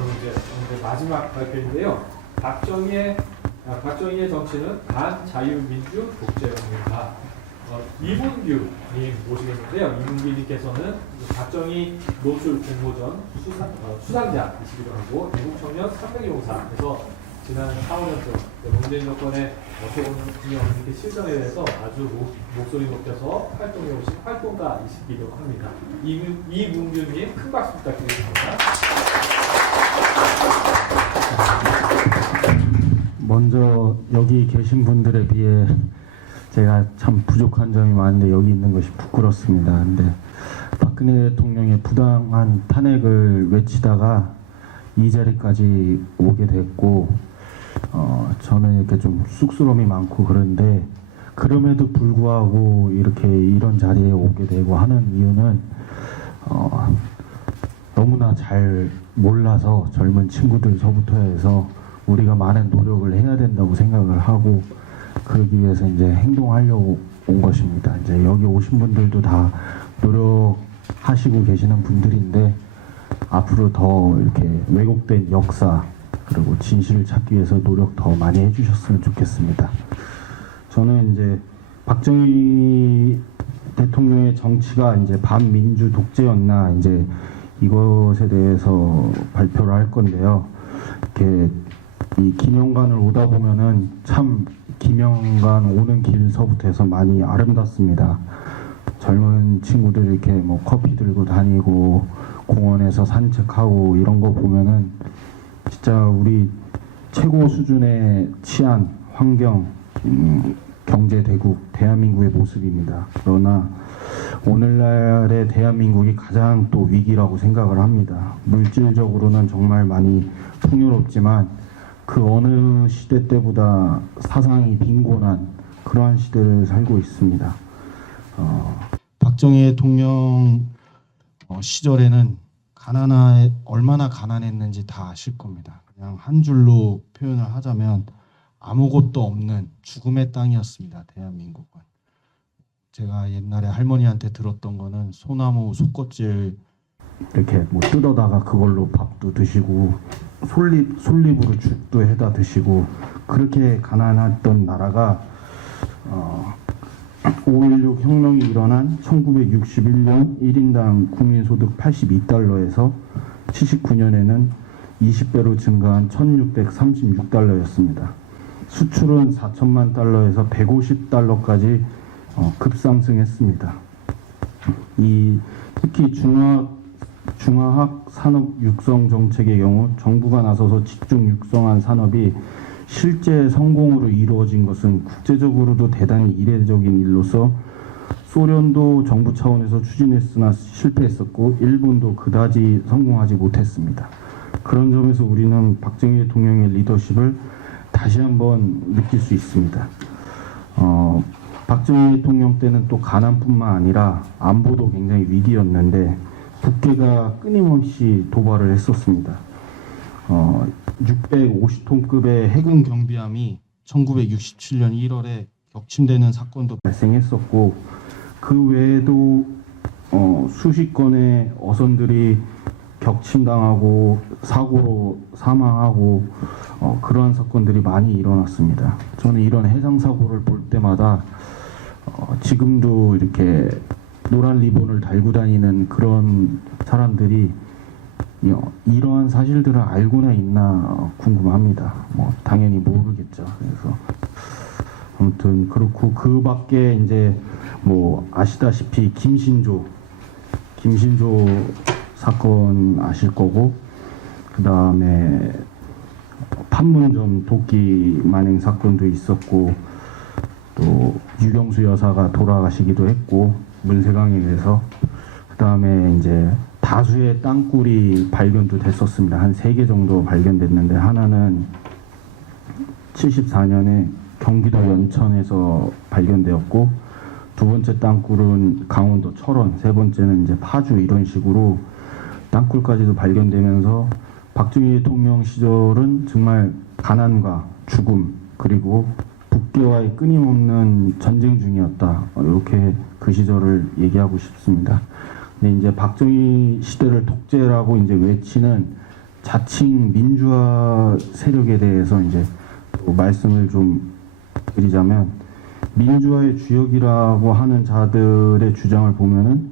오늘 마지막 발표인데요. 박정희의 정치는 반자유민주 독재입니다. 이문규님 모시겠는데요. 이문규님께서는 박정희 노출 공모전 수상자이시기도 하고 대국청년 300용사에서 지난 4~5년 문재인 정권의 어떻게 보면 이렇게 실정에 대해서 아주 목소리 높여서 활동해 오신 활동가이시기도 합니다. 이문규님 큰 박수 부탁드리겠습니다. 먼저 여기 계신 분들에 비해 제가 참 부족한 점이 많은데 여기 있는 것이 부끄럽습니다. 근데 박근혜 대통령의 부당한 탄핵을 외치다가 이 자리까지 오게 됐고 저는 이렇게 좀 쑥스러움이 많고 그런데 그럼에도 불구하고 이렇게 이런 자리에 오게 되고 하는 이유는 너무나 잘 몰라서 젊은 친구들서부터 해서 우리가 많은 노력을 해야 된다고 생각을 하고 그러기 위해서 이제 행동하려고 온 것입니다. 이제 여기 오신 분들도 다 노력하시고 계시는 분들인데 앞으로 더 이렇게 왜곡된 역사 그리고 진실을 찾기 위해서 노력 더 많이 해주셨으면 좋겠습니다. 저는 이제 박정희 대통령의 정치가 이제 반민주 독재였나 이제 이것에 대해서 발표를 할 건데요. 이렇게 이 기념관을 오다 보면은 참 기념관 오는 길서부터 해서 많이 아름답습니다. 젊은 친구들 이렇게 뭐 커피 들고 다니고 공원에서 산책하고 이런 거 보면은 진짜 우리 최고 수준의 치안, 환경, 경제 대국, 대한민국의 모습입니다. 그러나 오늘날의 대한민국이 가장 또 위기라고 생각을 합니다. 물질적으로는 정말 많이 풍요롭지만 그 어느 시대 때보다 사상이 빈곤한 그러한 시대를 살고 있습니다. 박정희 대통령 시절에는 얼마나 가난했는지 다 아실 겁니다. 그냥 한 줄로 표현을 하자면 아무것도 없는 죽음의 땅이었습니다. 대한민국은. 제가 옛날에 할머니한테 들었던 거는 소나무 속껍질 이렇게 뭐 뜯어다가 그걸로 밥도 드시고 솔잎으로 죽도 해다 드시고 그렇게 가난했던 나라가 5.16 혁명이 일어난 1961년 1인당 국민소득 82달러에서 79년에는 20배로 증가한 1636달러였습니다. 수출은 4천만 달러에서 150달러까지 급상승했습니다. 특히 중화학 산업 육성 정책의 경우 정부가 나서서 집중 육성한 산업이 실제 성공으로 이루어진 것은 국제적으로도 대단히 이례적인 일로서 소련도 정부 차원에서 추진했으나 실패했었고 일본도 그다지 성공하지 못했습니다. 그런 점에서 우리는 박정희 대통령의 리더십을 다시 한번 느낄 수 있습니다. 박정희 대통령 때는 또 가난뿐만 아니라 안보도 굉장히 위기였는데 국회가 끊임없이 도발을 했었습니다. 650톤급의 해군 경비함이 1967년 1월에 격침되는 사건도 발생했었고 그 외에도 수십 건의 어선들이 격침당하고 사고로 사망하고 그러한 사건들이 많이 일어났습니다. 저는 이런 해상사고를 볼 때마다 지금도 이렇게 노란 리본을 달고 다니는 그런 사람들이 이러한 사실들을 알고나 있나 궁금합니다. 뭐 당연히 모르겠죠. 그래서 아무튼 그렇고 그 밖에 이제 뭐 아시다시피 김신조 사건 아실 거고 그 다음에 판문점 도끼 만행 사건도 있었고 또 유경수 여사가 돌아가시기도 했고 문세강에 의해서 그 다음에 이제 다수의 땅굴이 발견도 됐었습니다. 한 3개 정도 발견됐는데 하나는 74년에 경기도 연천에서 발견되었고 두 번째 땅굴은 강원도 철원, 세 번째는 이제 파주 이런 식으로 땅굴까지도 발견되면서 박정희 대통령 시절은 정말 가난과 죽음 그리고 북괴와의 끊임없는 전쟁 중이었다. 이렇게 그 시절을 얘기하고 싶습니다. 근데 이제 박정희 시대를 독재라고 이제 외치는 자칭 민주화 세력에 대해서 이제 또 말씀을 좀 드리자면, 민주화의 주역이라고 하는 자들의 주장을 보면은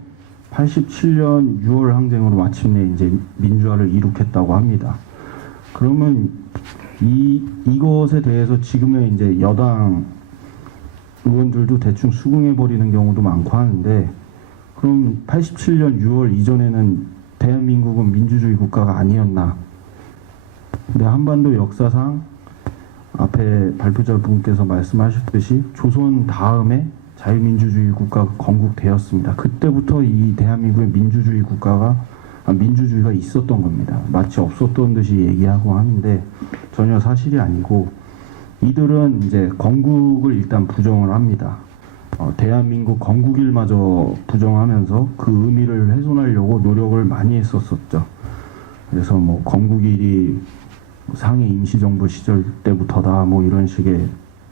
87년 6월 항쟁으로 마침내 이제 민주화를 이룩했다고 합니다. 그러면 이것에 대해서 지금의 이제 여당 의원들도 대충 수긍해 버리는 경우도 많고 하는데, 그럼 87년 6월 이전에는 대한민국은 민주주의 국가가 아니었나? 근데 한반도 역사상 앞에 발표자분께서 말씀하셨듯이 조선 다음에 자유민주주의 국가가 건국되었습니다. 그때부터 이 대한민국의 민주주의가 있었던 겁니다. 마치 없었던 듯이 얘기하고 하는데 전혀 사실이 아니고, 이들은 이제 건국을 일단 부정을 합니다. 대한민국 건국일마저 부정하면서 그 의미를 훼손하려고 노력을 많이 했었었죠. 그래서 뭐 건국일이 상해 임시정부 시절 때부터다 뭐 이런 식의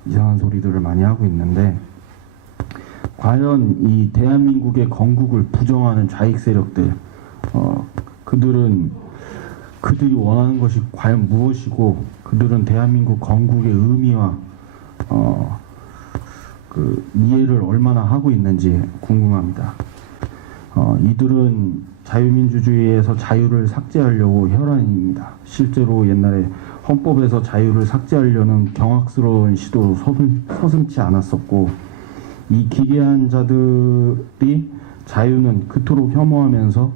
이상한 소리들을 많이 하고 있는데, 과연 이 대한민국의 건국을 부정하는 좌익 세력들, 그들이 원하는 것이 과연 무엇이고, 그들은 대한민국 건국의 의미와 그 이해를 얼마나 하고 있는지 궁금합니다. 이들은 자유민주주의에서 자유를 삭제하려고 혈안입니다. 실제로 옛날에 헌법에서 자유를 삭제하려는 경악스러운 시도 서슴지 않았었고, 이 기괴한 자들이 자유는 그토록 혐오하면서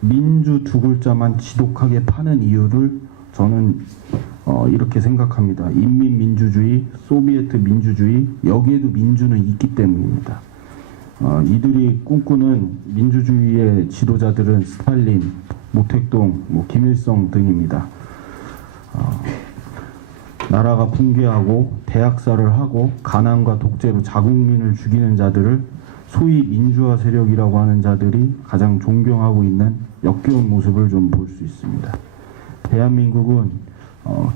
민주 두 글자만 지독하게 파는 이유를 저는 이렇게 생각합니다. 인민민주주의, 소비에트 민주주의, 여기에도 민주는 있기 때문입니다. 이들이 꿈꾸는 민주주의의 지도자들은 스탈린, 모택동, 김일성 등입니다. 나라가 붕괴하고 대학살을 하고 가난과 독재로 자국민을 죽이는 자들을 소위 민주화 세력이라고 하는 자들이 가장 존경하고 있는 역겨운 모습을 좀 볼 수 있습니다. 대한민국은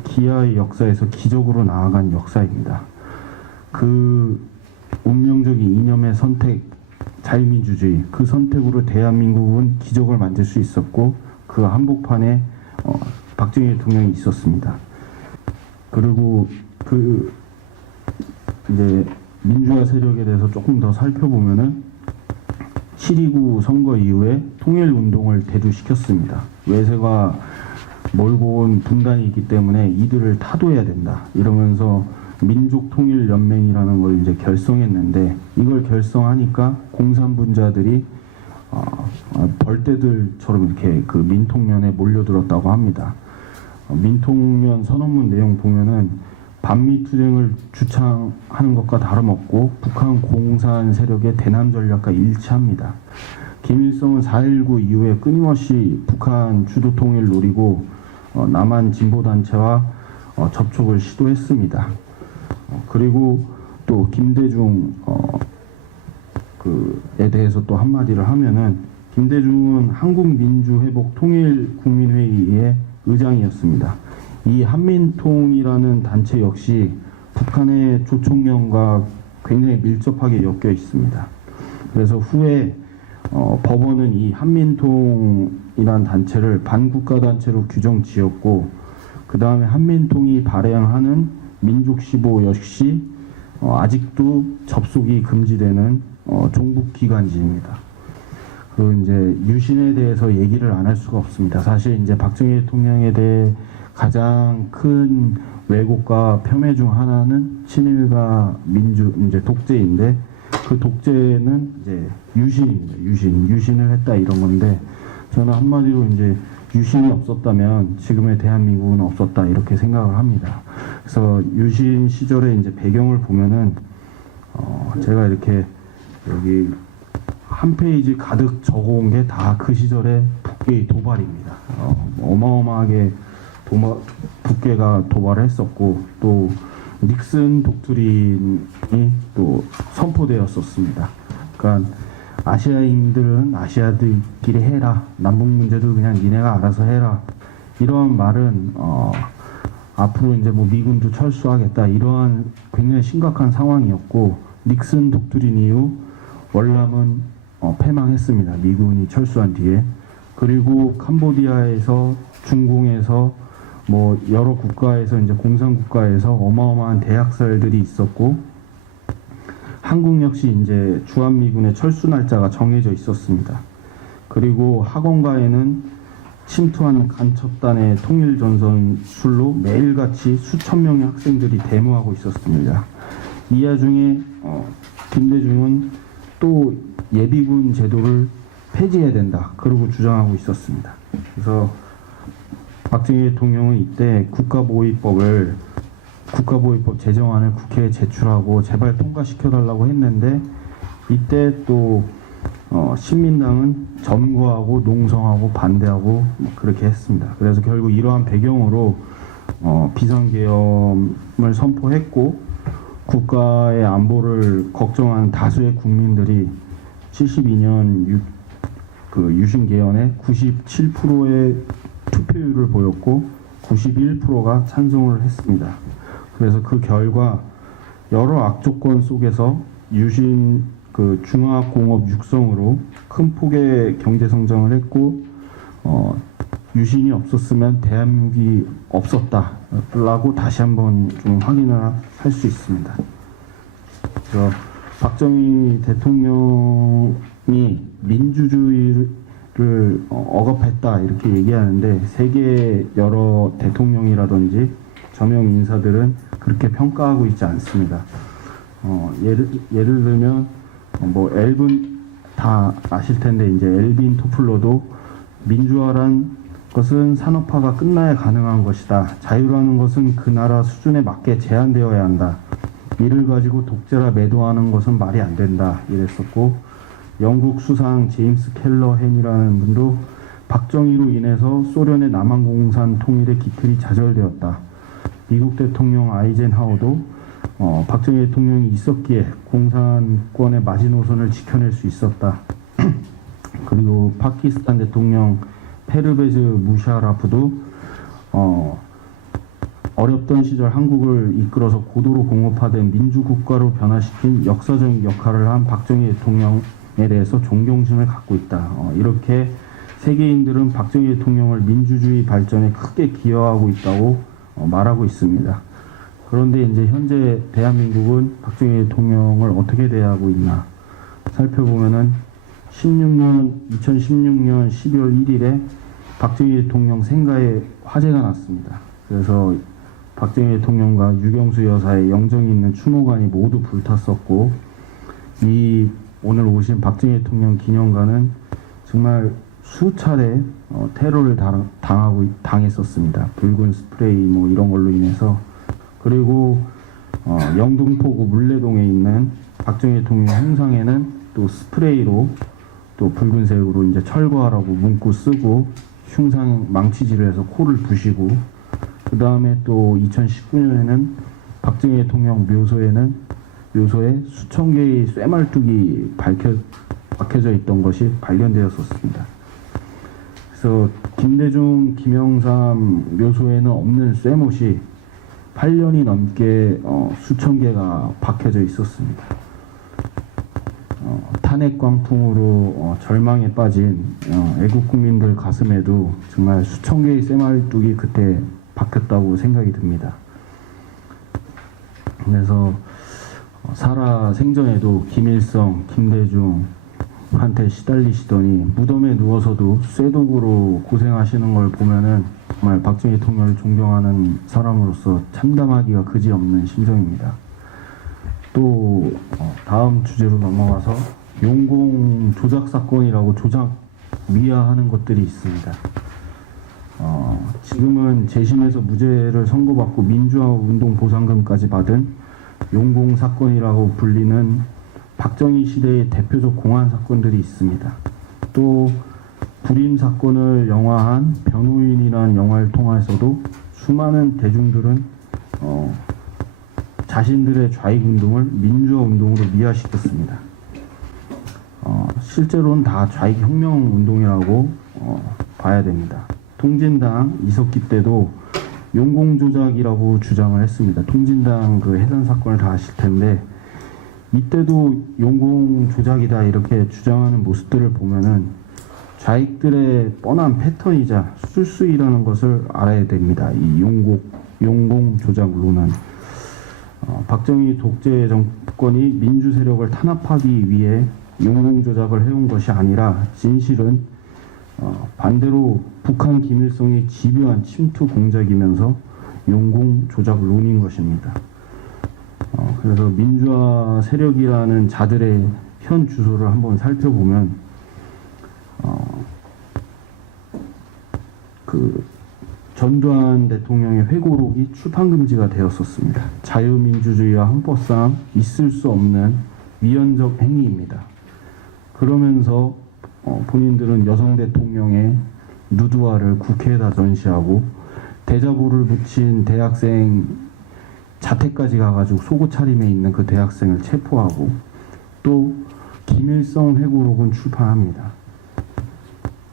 기아의 역사에서 기적으로 나아간 역사입니다. 그 운명적인 이념의 선택, 자유민주주의, 그 선택으로 대한민국은 기적을 만들 수 있었고, 그 한복판에 박정희 대통령이 있었습니다. 그리고 그 이제 민주화 세력에 대해서 조금 더 살펴보면은 7.29 선거 이후에 통일운동을 대두시켰습니다. 외세가 몰고 온 분단이 있기 때문에 이들을 타도해야 된다 이러면서 민족통일연맹이라는 걸 이제 결성했는데, 이걸 결성하니까 공산분자들이 벌떼들처럼 이렇게 그 민통련에 몰려들었다고 합니다. 민통련 선언문 내용 보면은 반미투쟁을 주창하는 것과 다름없고 북한 공산 세력의 대남 전략과 일치합니다. 김일성은 4.19 이후에 끊임없이 북한 주도 통일을 노리고 남한 진보단체와 접촉을 시도했습니다. 그리고 또 김대중에 대해서 또 한마디를 하면은, 김대중은 한국민주회복통일국민회의의 의장이었습니다. 이 한민통이라는 단체 역시 북한의 조총련과 굉장히 밀접하게 엮여 있습니다. 그래서 후에 법원은 이 한민통이라는 단체를 반국가 단체로 규정 지었고, 그 다음에 한민통이 발행하는 민족시보 역시 아직도 접속이 금지되는 종북기관지입니다. 그 이제 유신에 대해서 얘기를 안 할 수가 없습니다. 사실 이제 박정희 대통령에 대해 가장 큰 왜곡과 폄훼 중 하나는 친일과 이제 독재인데, 그 독재는 이제 유신입니다. 유신을 했다 이런 건데, 저는 한마디로 이제 유신이 없었다면 지금의 대한민국은 없었다 이렇게 생각을 합니다. 그래서 유신 시절의 이제 배경을 보면은 제가 이렇게 여기 한 페이지 가득 적어온 게 다 그 시절의 북괴의 도발입니다. 어마어마하게 북괴가 도발을 했었고, 또 닉슨 독트린이 또 선포되었었습니다. 그러니까 아시아인들은 아시아들끼리 해라, 남북 문제도 그냥 니네가 알아서 해라, 이러한 말은 앞으로 이제 뭐 미군도 철수하겠다 이러한 굉장히 심각한 상황이었고, 닉슨 독트린 이후 월남은 패망했습니다. 미군이 철수한 뒤에. 그리고 캄보디아에서, 중공에서 뭐 여러 국가에서 이제 공산국가에서 어마어마한 대학살들이 있었고, 한국 역시 이제 주한미군의 철수 날짜가 정해져 있었습니다. 그리고 학원가에는 침투한 간첩단의 통일전선술로 매일같이 수천 명의 학생들이 데모하고 있었습니다. 이 와중에 김대중은 또 예비군 제도를 폐지해야 된다, 그러고 주장하고 있었습니다. 그래서 박정희 대통령은 이때 국가보위법 제정안을 국회에 제출하고 제발 통과시켜달라고 했는데, 이때 또 신민당은 점거하고 농성하고 반대하고 뭐 그렇게 했습니다. 그래서 결국 이러한 배경으로 비상계엄을 선포했고, 국가의 안보를 걱정한 다수의 국민들이 72년 유신개헌에 97%의 투표율을 보였고 91%가 찬성을 했습니다. 그래서 그 결과 여러 악조건 속에서 유신 중화공업 육성으로 큰 폭의 경제 성장을 했고, 유신이 없었으면 대한민국이 없었다라고 다시 한번 좀 확인을 할 수 있습니다. 그래서 박정희 대통령이 민주주의를 억압했다 이렇게 얘기하는데, 세계 여러 대통령이라든지 저명 인사들은 그렇게 평가하고 있지 않습니다. 예를 들면 뭐 엘빈 다 아실 텐데, 이제 엘빈 토플러도 민주화란 것은 산업화가 끝나야 가능한 것이다. 자유라는 것은 그 나라 수준에 맞게 제한되어야 한다. 이를 가지고 독재라 매도하는 것은 말이 안 된다, 이랬었고, 영국 수상 제임스 켈러 헨이라는 분도 박정희로 인해서 소련의 남한공산 통일의 기틀이 좌절되었다. 미국 대통령 아이젠하워도 박정희 대통령이 있었기에 공산권의 마지노선을 지켜낼 수 있었다. 그리고 파키스탄 대통령 페르베즈 무샤라프도 어렵던 시절 한국을 이끌어서 고도로 공업화된 민주국가로 변화시킨 역사적인 역할을 한 박정희 대통령에 대해서 존경심을 갖고 있다. 이렇게 세계인들은 박정희 대통령을 민주주의 발전에 크게 기여하고 있다고 말하고 있습니다. 그런데 이제 현재 대한민국은 박정희 대통령을 어떻게 대하고 있나 살펴보면은 2016년 12월 1일에 박정희 대통령 생가에 화재가 났습니다. 그래서 박정희 대통령과 유경수 여사의 영정이 있는 추모관이 모두 불탔었고, 이 오늘 오신 박정희 대통령 기념관은 정말 수차례 테러를 당했었습니다. 붉은 스프레이 뭐 이런 걸로 인해서. 그리고 영등포구 물레동에 있는 박정희 대통령 형상에는 또 스프레이로 또 붉은색으로 이제 철거하라고 문구 쓰고 흉상 망치질을 해서 코를 부시고, 그 다음에 또 2019년에는 박정희 대통령 묘소에 수천 개의 쇠말뚝이 박혀져 있던 것이 발견되었었습니다. 그래서 김대중, 김영삼 묘소에는 없는 쇠못이 8년이 넘게 수천 개가 박혀져 있었습니다. 탄핵 광풍으로 절망에 빠진 애국 국민들 가슴에도 정말 수천 개의 쇠말뚝이 그때 박혔다고 생각이 듭니다. 그래서 살아 생전에도 김일성, 김대중한테 시달리시더니 무덤에 누워서도 쇠독으로 고생하시는 걸 보면은 정말 박정희 대통령을 존경하는 사람으로서 참담하기가 그지없는 심정입니다. 또 다음 주제로 넘어가서 용공 조작 사건이라고 조작 미화하는 것들이 있습니다. 지금은 재심에서 무죄를 선고받고 민주화 운동 보상금까지 받은 용공 사건이라고 불리는 박정희 시대의 대표적 공안 사건들이 있습니다. 또 불임 사건을 영화한 변호인이라는 영화를 통해서도 수많은 대중들은 자신들의 좌익 운동을 민주화 운동으로 미화시켰습니다. 실제로는 다 좌익 혁명 운동이라고 봐야 됩니다. 통진당 이석기 때도 용공 조작이라고 주장을 했습니다. 통진당 그 해산 사건을 다 아실 텐데, 이때도 용공 조작이다 이렇게 주장하는 모습들을 보면은 좌익들의 뻔한 패턴이자 술수이라는 것을 알아야 됩니다. 이 용공 조작론은 박정희 독재 정권이 민주 세력을 탄압하기 위해 용공 조작을 해온 것이 아니라 진실은 반대로 북한 김일성의 집요한 침투 공작이면서 용공 조작론인 것입니다. 그래서 민주화 세력이라는 자들의 현 주소를 한번 살펴보면 그 전두환 대통령의 회고록이 출판 금지가 되었었습니다. 자유민주주의와 헌법상 있을 수 없는 위헌적 행위입니다. 그러면서 본인들은 여성 대통령의 누드화를 국회에다 전시하고 대자보를 붙인 대학생 자택까지 가가지고 속옷 차림에 있는 그 대학생을 체포하고 또 김일성 회고록은 출판합니다.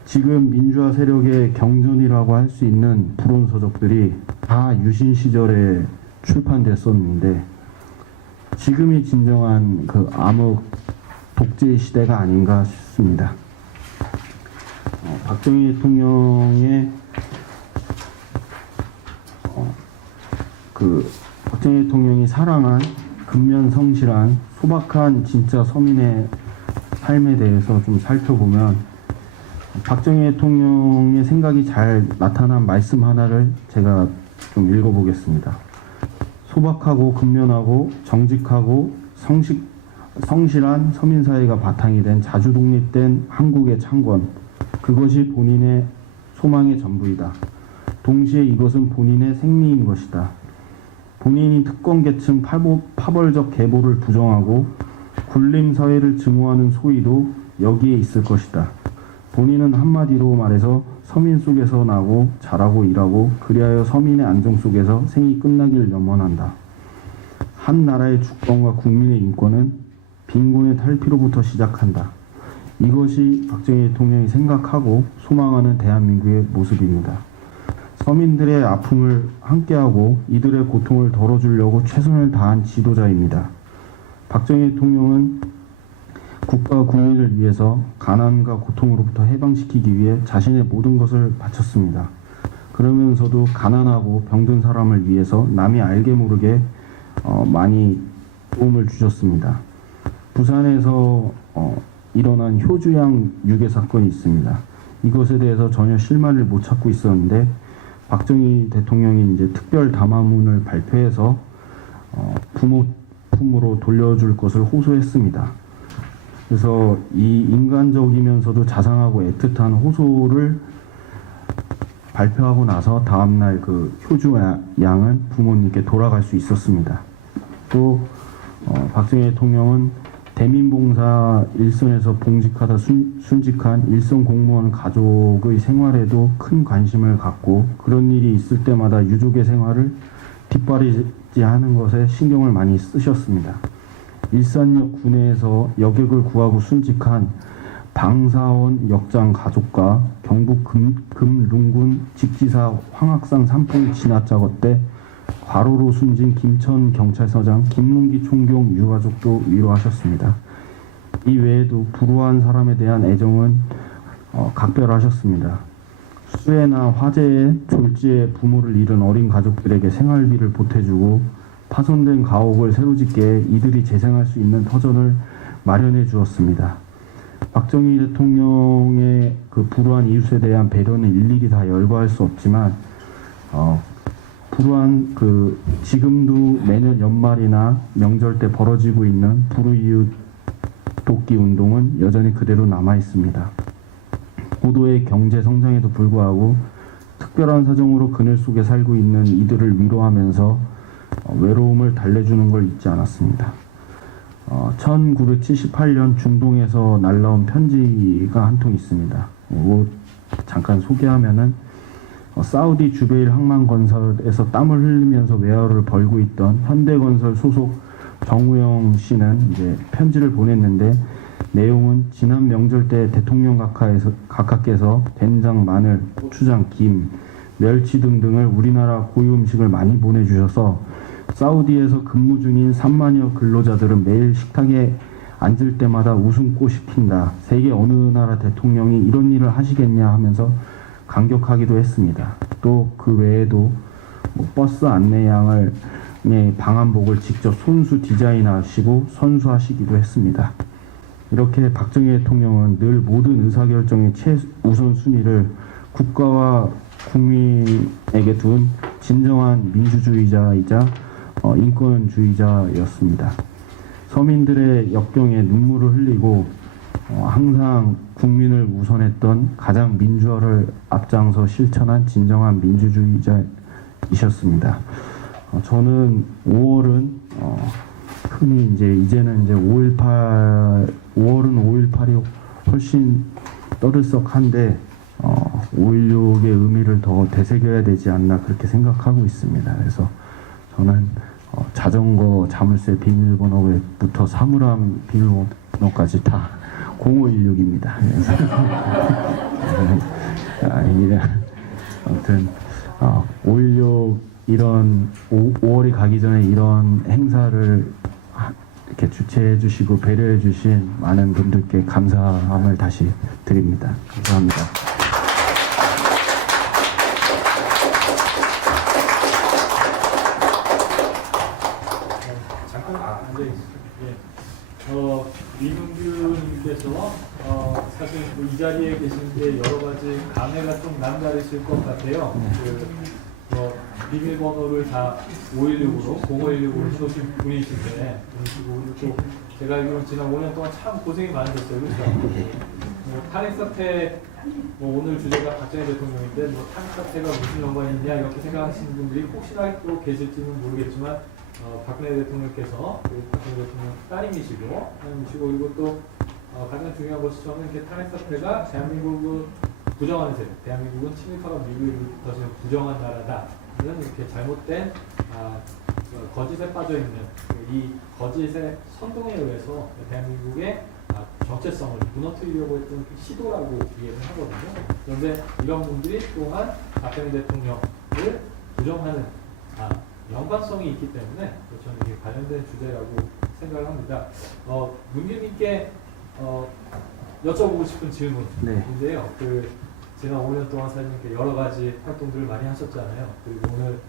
지금 민주화 세력의 경전이라고 할 수 있는 불온서적들이 다 유신 시절에 출판됐었는데 지금이 진정한 그 암흑 독재 시대가 아닌가 싶습니다. 박정희 대통령의 박정희 대통령이 사랑한 근면성실한 소박한 진짜 서민의 삶에 대해서 좀 살펴보면 박정희 대통령의 생각이 잘 나타난 말씀 하나를 제가 좀 읽어보겠습니다. 소박하고 근면하고 정직하고 성실한 서민사회가 바탕이 된 자주 독립된 한국의 창건, 그것이 본인의 소망의 전부이다. 동시에 이것은 본인의 생리인 것이다. 본인이 특권계층 파벌적 계보를 부정하고 굴림사회를 증오하는 소위도 여기에 있을 것이다. 본인은 한마디로 말해서 서민 속에서 나고 자라고 일하고 그리하여 서민의 안정 속에서 생이 끝나기를 염원한다. 한 나라의 주권과 국민의 인권은 빈곤의 탈피로부터 시작한다. 이것이 박정희 대통령이 생각하고 소망하는 대한민국의 모습입니다. 서민들의 아픔을 함께하고 이들의 고통을 덜어주려고 최선을 다한 지도자입니다. 박정희 대통령은 국가와 국민을 위해서 가난과 고통으로부터 해방시키기 위해 자신의 모든 것을 바쳤습니다. 그러면서도 가난하고 병든 사람을 위해서 남이 알게 모르게 많이 도움을 주셨습니다. 부산에서 일어난 효주양 유괴 사건이 있습니다. 이것에 대해서 전혀 실마리를 못 찾고 있었는데 박정희 대통령이 이제 특별 담화문을 발표해서 부모 품으로 돌려줄 것을 호소했습니다. 그래서 이 인간적이면서도 자상하고 애틋한 호소를 발표하고 나서 다음날 그 효주 양은 부모님께 돌아갈 수 있었습니다. 또 박정희 대통령은 대민봉사 일선에서 봉직하다 순직한 일선 공무원 가족의 생활에도 큰 관심을 갖고 그런 일이 있을 때마다 유족의 생활을 뒷바라지하는 것에 신경을 많이 쓰셨습니다. 일산역 구내에서 여객을 구하고 순직한 방사원 역장 가족과 경북 금룽군 직지사 황학산 산불 진압작업 때 과로로 숨진 김천 경찰서장 김문기 총경 유가족도 위로하셨습니다. 이 외에도 불우한 사람에 대한 애정은 각별하셨습니다. 수해나 화재에 졸지에 부모를 잃은 어린 가족들에게 생활비를 보태주고 파손된 가옥을 새로 짓게 이들이 재생할 수 있는 터전을 마련해 주었습니다. 박정희 대통령의 그 불우한 이웃에 대한 배려는 일일이 다 열거할 수 없지만 불우한 지금도 매년 연말이나 명절 때 벌어지고 있는 불우이웃 돕기 운동은 여전히 그대로 남아 있습니다. 고도의 경제 성장에도 불구하고 특별한 사정으로 그늘 속에 살고 있는 이들을 위로하면서 외로움을 달래주는 걸 잊지 않았습니다. 1978년 중동에서 날라온 편지가 한 통 있습니다. 잠깐 소개하면은 사우디 주베일 항만건설에서 땀을 흘리면서 외화를 벌고 있던 현대건설 소속 정우영 씨는 이제 편지를 보냈는데 내용은 지난 명절 때 대통령 각하께서 된장, 마늘, 고추장, 김, 멸치 등등을 우리나라 고유 음식을 많이 보내주셔서 사우디에서 근무 중인 3만여 근로자들은 매일 식탁에 앉을 때마다 웃음꽃이 핀다. 세계 어느 나라 대통령이 이런 일을 하시겠냐 하면서 감격하기도 했습니다. 또 그 외에도 뭐 버스 안내양을 방한복을 직접 손수 디자인하시고 선수하시기도 했습니다. 이렇게 박정희 대통령은 늘 모든 의사결정의 최우선순위를 국가와 국민에게 둔 진정한 민주주의자이자 인권주의자였습니다. 서민들의 역경에 눈물을 흘리고 항상 국민을 우선했던 가장 민주화를 앞장서 실천한 진정한 민주주의자이셨습니다. 저는 5월은 흔히 이제는 5.18 5월은 5.18이 훨씬 떠들썩한데 5.16의 의미를 더 되새겨야 되지 않나 그렇게 생각하고 있습니다. 그래서 저는 자전거 자물쇠 비밀번호부터 사물함 비밀번호까지 다 0516입니다. 그래서 아무튼 5.16 이런 5월이 가기 전에 이런 행사를 이렇게 주최해 주시고 배려해 주신 많은 분들께 감사함을 다시 드립니다. 감사합니다. 잠깐 앉아있습니다. 이문규님께서 사실 이 자리에 계신데 여러 가지 감회가 좀 남다르실 것 같아요. 비밀번호를 다 516으로 0516으로 쏘신 분이신데 또 제가 알기로는 지난 5년 동안 참 고생이 많으셨어요. 그렇죠? 탄핵 사태 오늘 주제가 박정희 대통령인데 탄핵 사태가 무슨 연관이 있냐 이렇게 생각하시는 분들이 혹시나 또 계실지는 모르겠지만 박근혜 대통령께서 박정희 대통령 따님이시고 그리고 또 가장 중요한 것이 저는 이렇게 탄핵 사태가 대한민국을 부정하는 세력, 대한민국은 친일파가 미국을 더시는 부정한 나라다. 이런 이렇게 잘못된 거짓에 빠져 있는 이 거짓의 선동에 의해서 대한민국의 정체성을 무너뜨리려고 했던 시도라고 이해를 하거든요. 그런데 이런 분들이 또한 박정희 대통령을 부정하는 연관성이 있기 때문에 저는 이게 관련된 주제라고 생각을 합니다. 문규님께 여쭤보고 싶은 질문인데요. 지난 5년 동안 사실 여러 가지 활동들을 많이 하셨잖아요. 그리고 오늘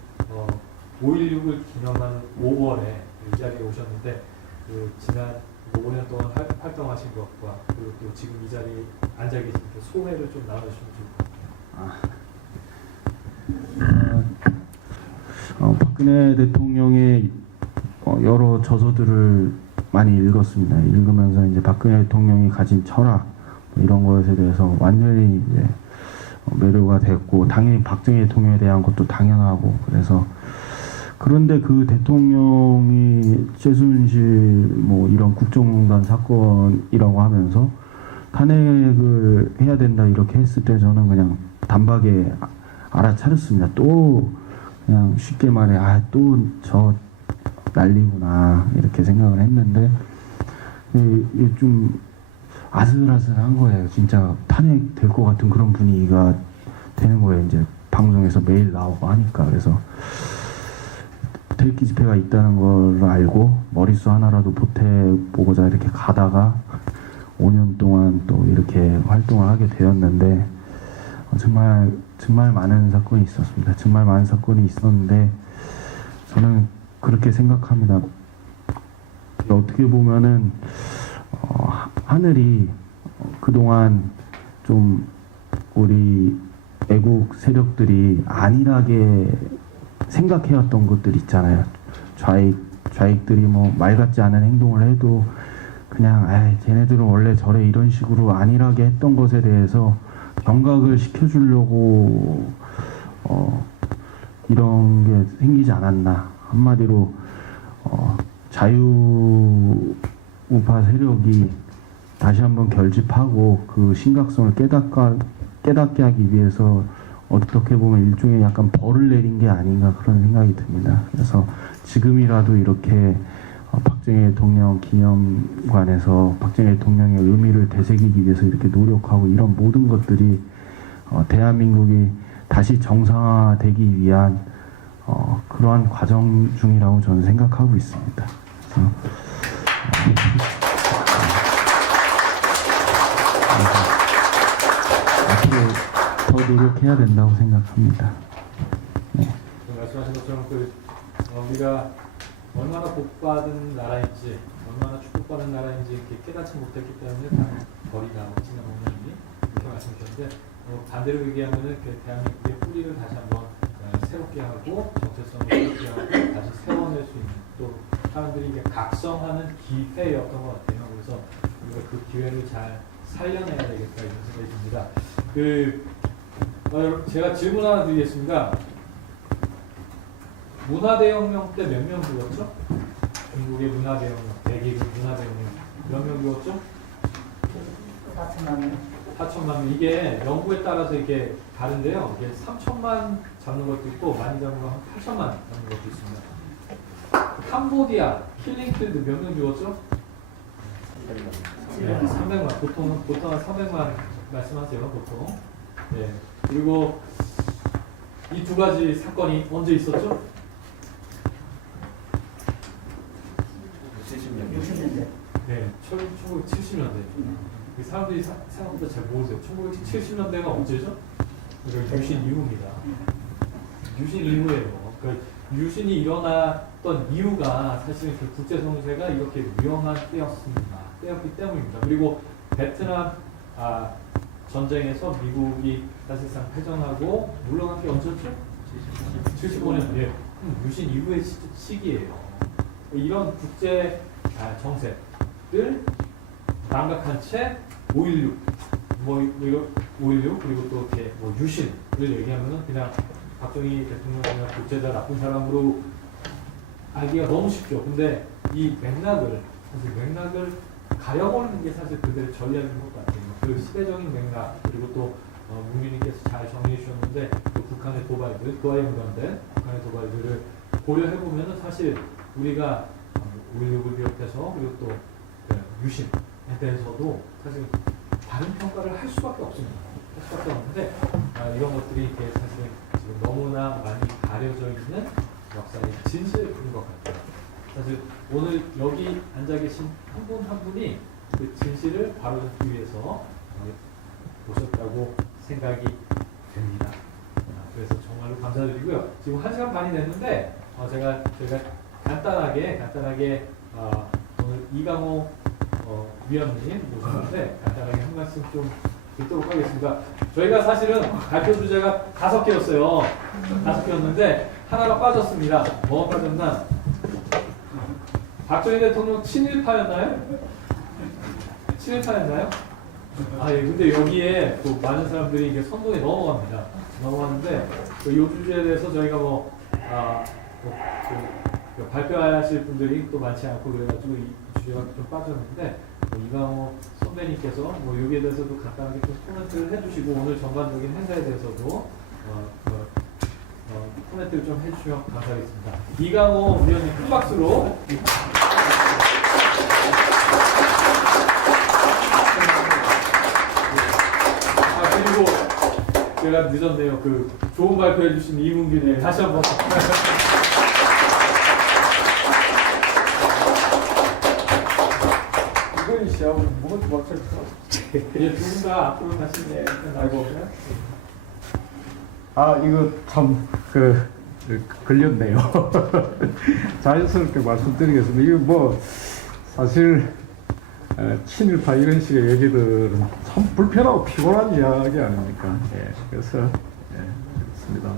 5.16을 기념하는 5월에 이 자리에 오셨는데 지난 5년 동안 활동하신 것과 그리고 또 지금 이 자리에 앉아 계신 소회를 좀 나눠주시면 좋을 것 같아요. 박근혜 대통령의 여러 저서들을 많이 읽었습니다. 읽으면서 이제 박근혜 대통령이 가진 철학 이런 것에 대해서 완전히 이제 매료가 됐고 당연히 박정희 대통령에 대한 것도 당연하고 그래서 그런데 그 대통령이 최순실 이런 국정농단 사건이라고 하면서 탄핵을 해야 된다 이렇게 했을 때 저는 그냥 단박에 알아차렸습니다. 또 그냥 쉽게 말해 또 저 난리구나 이렇게 생각을 했는데 이게 좀 아슬아슬한 거예요. 진짜 탄핵 될 것 같은 그런 분위기가 되는 거예요. 이제 방송에서 매일 나오고 하니까. 그래서 대기 집회가 있다는 걸 알고 머릿수 하나라도 보태보고자 이렇게 가다가 5년 동안 또 이렇게 활동을 하게 되었는데 정말 많은 사건이 있었습니다. 정말 많은 사건이 있었는데 저는 그렇게 생각합니다. 어떻게 보면은 하늘이 그동안 좀 우리 애국 세력들이 안일하게 생각해왔던 것들 있잖아요. 좌익들이 말 같지 않은 행동을 해도 그냥 쟤네들은 원래 저래 이런 식으로 안일하게 했던 것에 대해서 경각을 시켜주려고 이런 게 생기지 않았나. 한마디로 자유우파 세력이 다시 한번 결집하고 그 심각성을 깨닫게 하기 위해서 어떻게 보면 일종의 약간 벌을 내린 게 아닌가 그런 생각이 듭니다. 그래서 지금이라도 이렇게 박정희 대통령 기념관에서 박정희 대통령의 의미를 되새기기 위해서 이렇게 노력하고 이런 모든 것들이 대한민국이 다시 정상화되기 위한 그러한 과정 중이라고 저는 생각하고 있습니다. 그래서 노력해야 된다고 생각합니다. 네. 말씀하신 것처럼 우리가 얼마나 복받은 나라인지, 얼마나 축복받은 나라인지 이렇게 깨닫지 못했기 때문에 다 버리다 지난 5년이 이렇게 말씀하셨는데 반대로 얘기하면은 대한민국의 뿌리를 다시 한번 새롭게 하고 정체성을 새롭게 하고 다시 세워낼 수 있는 또 사람들이 이게 각성하는 기회였던 것 같아요. 그래서 우리가 그 기회를 잘 살려내야 되겠다 이런 생각이 듭니다. 제가 질문 하나 드리겠습니다. 문화대혁명 때 몇 명 죽었죠? 중국의 문화대혁명, 대기의 문화대혁명 몇 명 죽었죠? 4천만 명. 4천만 명. 이게 연구에 따라서 이게 다른데요. 이게 3천만 잡는 것도 있고 많이 잡는 거 한 8천만 잡는 것도 있습니다. 캄보디아, 킬링필드 몇 명 죽었죠? 네, 300만. 보통 한 300만 말씀하세요. 보통. 네. 그리고 이 두 가지 사건이 언제 있었죠? 60년대. 네, 1970년대. 사람들이 생각보다 잘 모르세요. 1970년대가 언제죠? 유신 이후입니다. 유신 이후예요. 그 유신이 일어났던 이유가 사실 그 국제성세가 이렇게 위험한 때였기 때문입니다. 그리고 베트남 전쟁에서 미국이 사실상 패전하고 물러난 게 언제죠? 75년. 예, 유신 이후의 시기예요. 이런 국제 정세를 망각한 채 5.16 5.16 그리고 또 이렇게 유신을 얘기하면은 그냥 박정희 대통령이나 독재자 나쁜 사람으로 알기가 너무 쉽죠. 근데 이 맥락을 가려버리는 게 사실 그들의 전략인 것 같아요. 그 시대적인 맥락 그리고 또 문민님께서 잘 정리해 주셨는데 또 북한의 도발들 그와 연관된 북한의 도발들을 고려해 보면은 사실 우리가 5.16을 비롯해서 그리고 또 유신에 대해서도 사실 다른 평가를 할 수밖에 없습니다. 할 수밖에 없는데 이런 것들이 이렇게 사실 지금 너무나 많이 가려져 있는 역사의 진실인 것 같아요. 사실 오늘 여기 앉아 계신 한 분 한 분이 그 진실을 바로잡기 위해서 오셨다고 생각이 됩니다. 그래서 정말로 감사드리고요. 지금 1시간 반이 됐는데 제가 간단하게 오늘 이강호 위원님 모셨는데 간단하게 한 말씀 좀 듣도록 하겠습니다. 저희가 사실은 발표 주제가 5개였어요. 5개였는데 하나가 빠졌습니다. 뭐가 빠졌나? 박정희 대통령 친일파였나요? 친일파였나요? 예. 근데 여기에 또 많은 사람들이 이게 선동에 넘어갑니다. 넘어가는데 이 주제에 대해서 저희가 발표하실 분들이 또 많지 않고 그래가지고 이 주제가 좀 빠졌는데 이강호 선배님께서 여기에 대해서도 간단하게 좀 코멘트를 해주시고 오늘 전반적인 행사에 대해서도 코멘트를 좀 해주시면 감사하겠습니다. 이강호 위원님 큰 박수로. 그리고 제가 늦었네요. 그 좋은 발표해 주신 이문규님 다시 한번. 이건희 씨하고 뭐가 좀 맞춰있어? 예, 두 분 다 앞으로 다시 아이고. 이거 참 걸렸네요. 자연스럽게 말씀드리겠습니다. 이거 사실 친일파 이런 식의 얘기들은 참 불편하고 피곤한 이야기 아닙니까? 그래서 그렇습니다.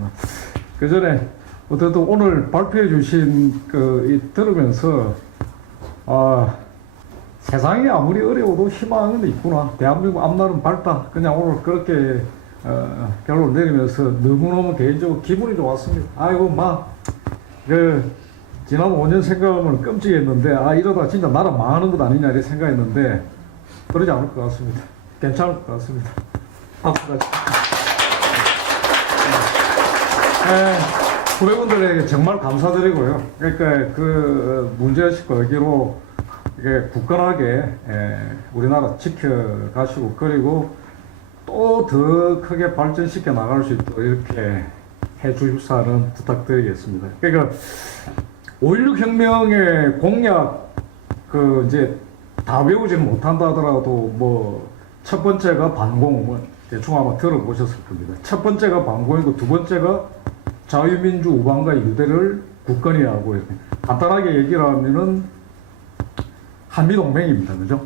그 전에 어쨌든 오늘 발표해 주신 들으면서 세상이 아무리 어려워도 희망은 있구나. 대한민국 앞날은 밝다. 그냥 오늘 그렇게 결론을 내리면서 너무너무 개인적으로 기분이 좋았습니다. 지난 5년 생각하면 끔찍했는데 이러다 진짜 나라 망하는 것 아니냐 이렇게 생각했는데 그러지 않을 것 같습니다. 괜찮을 것 같습니다. 박수까지. 후배분들에게 정말 감사드리고요. 그러니까 그 문제의식 걸기로 이게 굳건하게 우리나라 지켜가시고 그리고 또 더 크게 발전시켜 나갈 수 있도록 이렇게 해주십사는 부탁드리겠습니다. 그러니까 5.16 혁명의 공약 이제 다 외우지는 못한다 하더라도 첫 번째가 반공, 대충 아마 들어보셨을 겁니다. 첫 번째가 반공이고 두 번째가 자유민주 우방과 유대를 굳건히 하고 이렇게 간단하게 얘기를 하면은 한미동맹입니다. 그죠?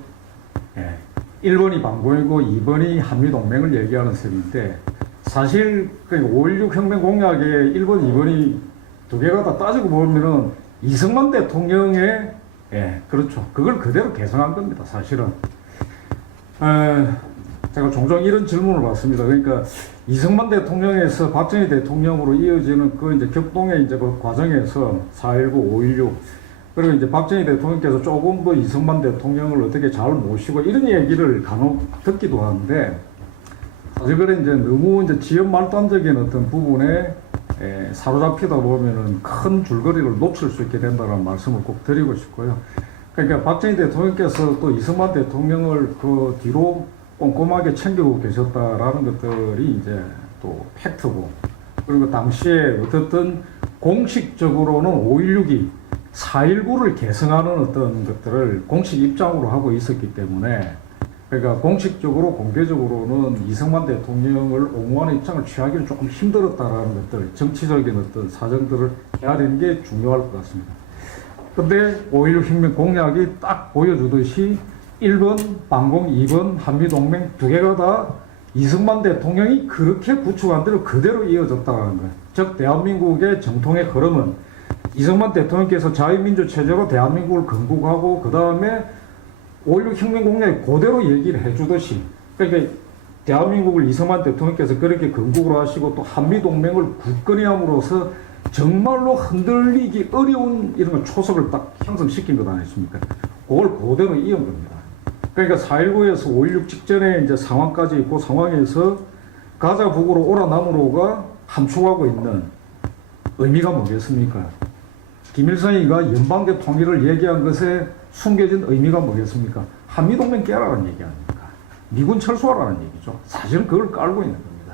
예. 1번이 반공이고 2번이 한미동맹을 얘기하는 셈인데 사실 5.16 혁명 공약의 1번, 2번이 두 개가 다 따지고 보면은 이승만 대통령의 그렇죠. 그걸 그대로 개성한 겁니다. 사실은. 제가 종종 이런 질문을 받습니다. 그러니까 이승만 대통령에서 박정희 대통령으로 이어지는 그 이제 격동의 이제 그 과정에서 4.19, 5.16 그리고 이제 박정희 대통령께서 조금 더 이승만 대통령을 어떻게 잘 모시고 이런 얘기를 간혹 듣기도 하는데 사실 그래 이제 너무 이제 지연 말단적인 어떤 부분에 사로잡히다 보면은 큰 줄거리를 놓칠 수 있게 된다는 말씀을 꼭 드리고 싶고요. 그러니까 박정희 대통령께서 또 이승만 대통령을 그 뒤로 꼼꼼하게 챙기고 계셨다라는 것들이 이제 또 팩트고 그리고 당시에 어떻든 공식적으로는 5.16이 4.19를 계승하는 어떤 것들을 공식 입장으로 하고 있었기 때문에 그러니까 공식적으로 공개적으로는 이승만 대통령을 옹호하는 입장을 취하기는 조금 힘들었다라는 것들 정치적인 어떤 사정들을 헤아리는 게 중요할 것 같습니다. 근데 5.16 혁명 공약이 딱 보여주듯이 1번 반공, 2번 한미동맹 두 개가 다 이승만 대통령이 그렇게 구축한 대로 그대로 이어졌다는 거예요. 즉 대한민국의 정통의 흐름은 이승만 대통령께서 자유민주 체제로 대한민국을 건국하고 그 다음에 5.16 혁명 공약이 그대로 얘기를 해주듯이 그러니까 대한민국을 이승만 대통령께서 그렇게 건국을 하시고 또 한미동맹을 굳건히 함으로써 정말로 흔들리기 어려운 이런 초석을 딱 형성시킨 것 아니십니까? 그걸 그대로 이은 겁니다. 그러니까 4.19에서 5.16 직전에 이제 상황까지 있고 상황에서 가자 북으로 오라 남으로가 함축하고 있는 의미가 뭐겠습니까? 김일성이가 연방제 통일을 얘기한 것에 숨겨진 의미가 뭐겠습니까? 한미동맹 깨라는 얘기 아닙니까? 미군 철수하라는 얘기죠. 사실은 그걸 깔고 있는 겁니다.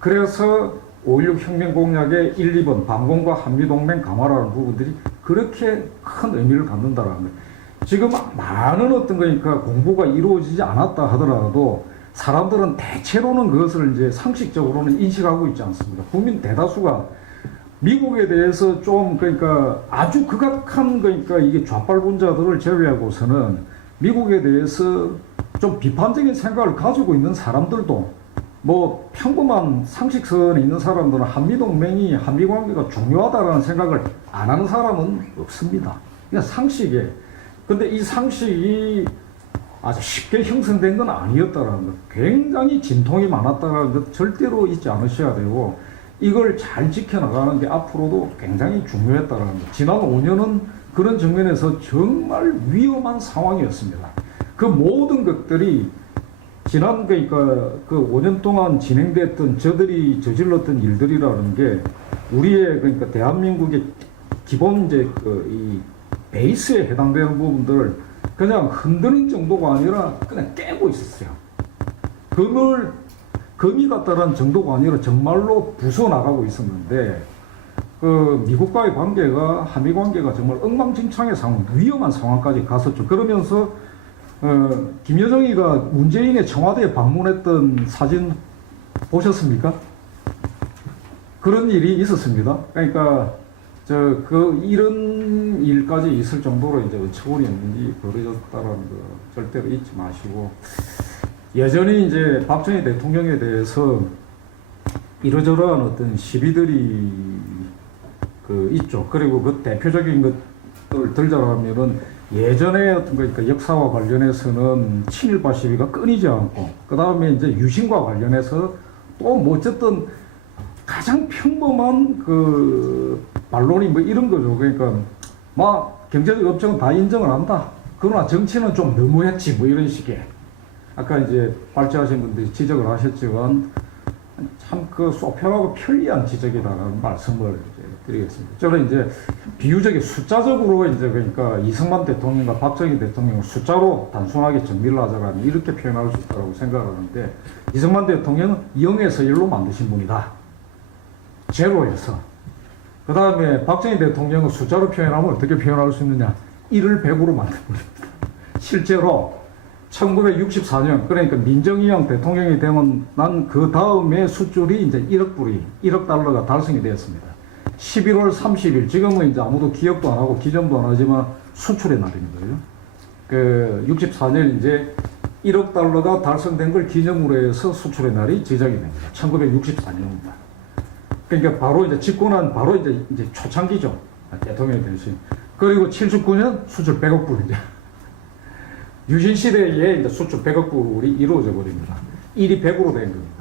그래서 5.16 혁명 공약의 1, 2번 반공과 한미동맹 강화라는 부분들이 그렇게 큰 의미를 갖는다는 거예요. 지금 많은 어떤 거니까 공부가 이루어지지 않았다 하더라도 사람들은 대체로는 그것을 이제 상식적으로는 인식하고 있지 않습니다. 국민 대다수가 미국에 대해서 좀 그러니까 아주 극악한 그러니까 이게 좌빨분자들을 제외하고서는 미국에 대해서 좀 비판적인 생각을 가지고 있는 사람들도 뭐 평범한 상식선에 있는 사람들은 한미동맹이 한미관계가 중요하다라는 생각을 안 하는 사람은 없습니다. 그냥 상식에. 근데 이 상식이 아주 쉽게 형성된 건 아니었다라는 것. 굉장히 진통이 많았다라는 것 절대로 잊지 않으셔야 되고 이걸 잘 지켜나가는 게 앞으로도 굉장히 중요했다라는 것. 지난 5년은 그런 측면에서 정말 위험한 상황이었습니다. 그 모든 것들이 지난 그러니까 그 5년 동안 진행됐던 저들이 저질렀던 일들이라는 게 우리의 그러니까 대한민국의 기본 이제 이 베이스에 해당되는 부분들을 그냥 흔드는 정도가 아니라 그냥 깨고 있었어요. 그걸 금이 같다라는 정도가 아니라 정말로 부숴나가고 있었는데 그 미국과의 관계가 한미 관계가 정말 엉망진창의 상황, 위험한 상황까지 갔었죠. 그러면서 김여정이가 문재인의 청와대에 방문했던 사진 보셨습니까? 그런 일이 있었습니다. 그러니까 이런 일까지 있을 정도로 이제 어처구니 없는 일이 벌어졌다라는 거 절대로 잊지 마시고 여전히 이제 박정희 대통령에 대해서 이러저러한 어떤 시비들이 있죠. 그리고 그 대표적인 것들 들자라면은 예전에 어떤 그러니까 역사와 관련해서는 친일파 시비가 끊이지 않고 그 다음에 이제 유신과 관련해서 또 뭐 어쨌든 가장 평범한 그 반론이 뭐 이런 거죠. 그러니까 막 경제적 업적은 다 인정을 한다. 그러나 정치는 좀 너무했지 뭐 이런 식의 아까 이제 발제하신 분들이 지적을 하셨지만 참 그 소평하고 편리한 지적이다라는 말씀을 이제 드리겠습니다. 저는 이제 비유적인 숫자적으로 이제 그러니까 이승만 대통령과 박정희 대통령을 숫자로 단순하게 정리를 하자면 이렇게 표현할 수 있다고 생각하는데 이승만 대통령은 0에서 1로 만드신 분이다. 제로에서. 그 다음에 박정희 대통령은 숫자로 표현하면 어떻게 표현할 수 있느냐? 1을 100으로 만든 분입니다. 실제로 1964년 그러니까 민정이형 대통령이 되면 난 그 다음에 수출이 이제 1억 불이 1억 달러가 달성이 되었습니다. 11월 30일 지금은 이제 아무도 기억도 안 하고 기점도 안 하지만 수출의 날입니다. 그 64년 이제 1억 달러가 달성된 걸 기념으로 해서 수출의 날이 지정이 됩니다. 1964년입니다. 그러니까 바로 이제 집권한 바로 이제 초창기죠. 대통령이 되신. 그리고 79년 수출 100억 불이죠. 유신 시대에 이제 수출 100억 불이 이루어져 버립니다. 1이 100으로 된 겁니다.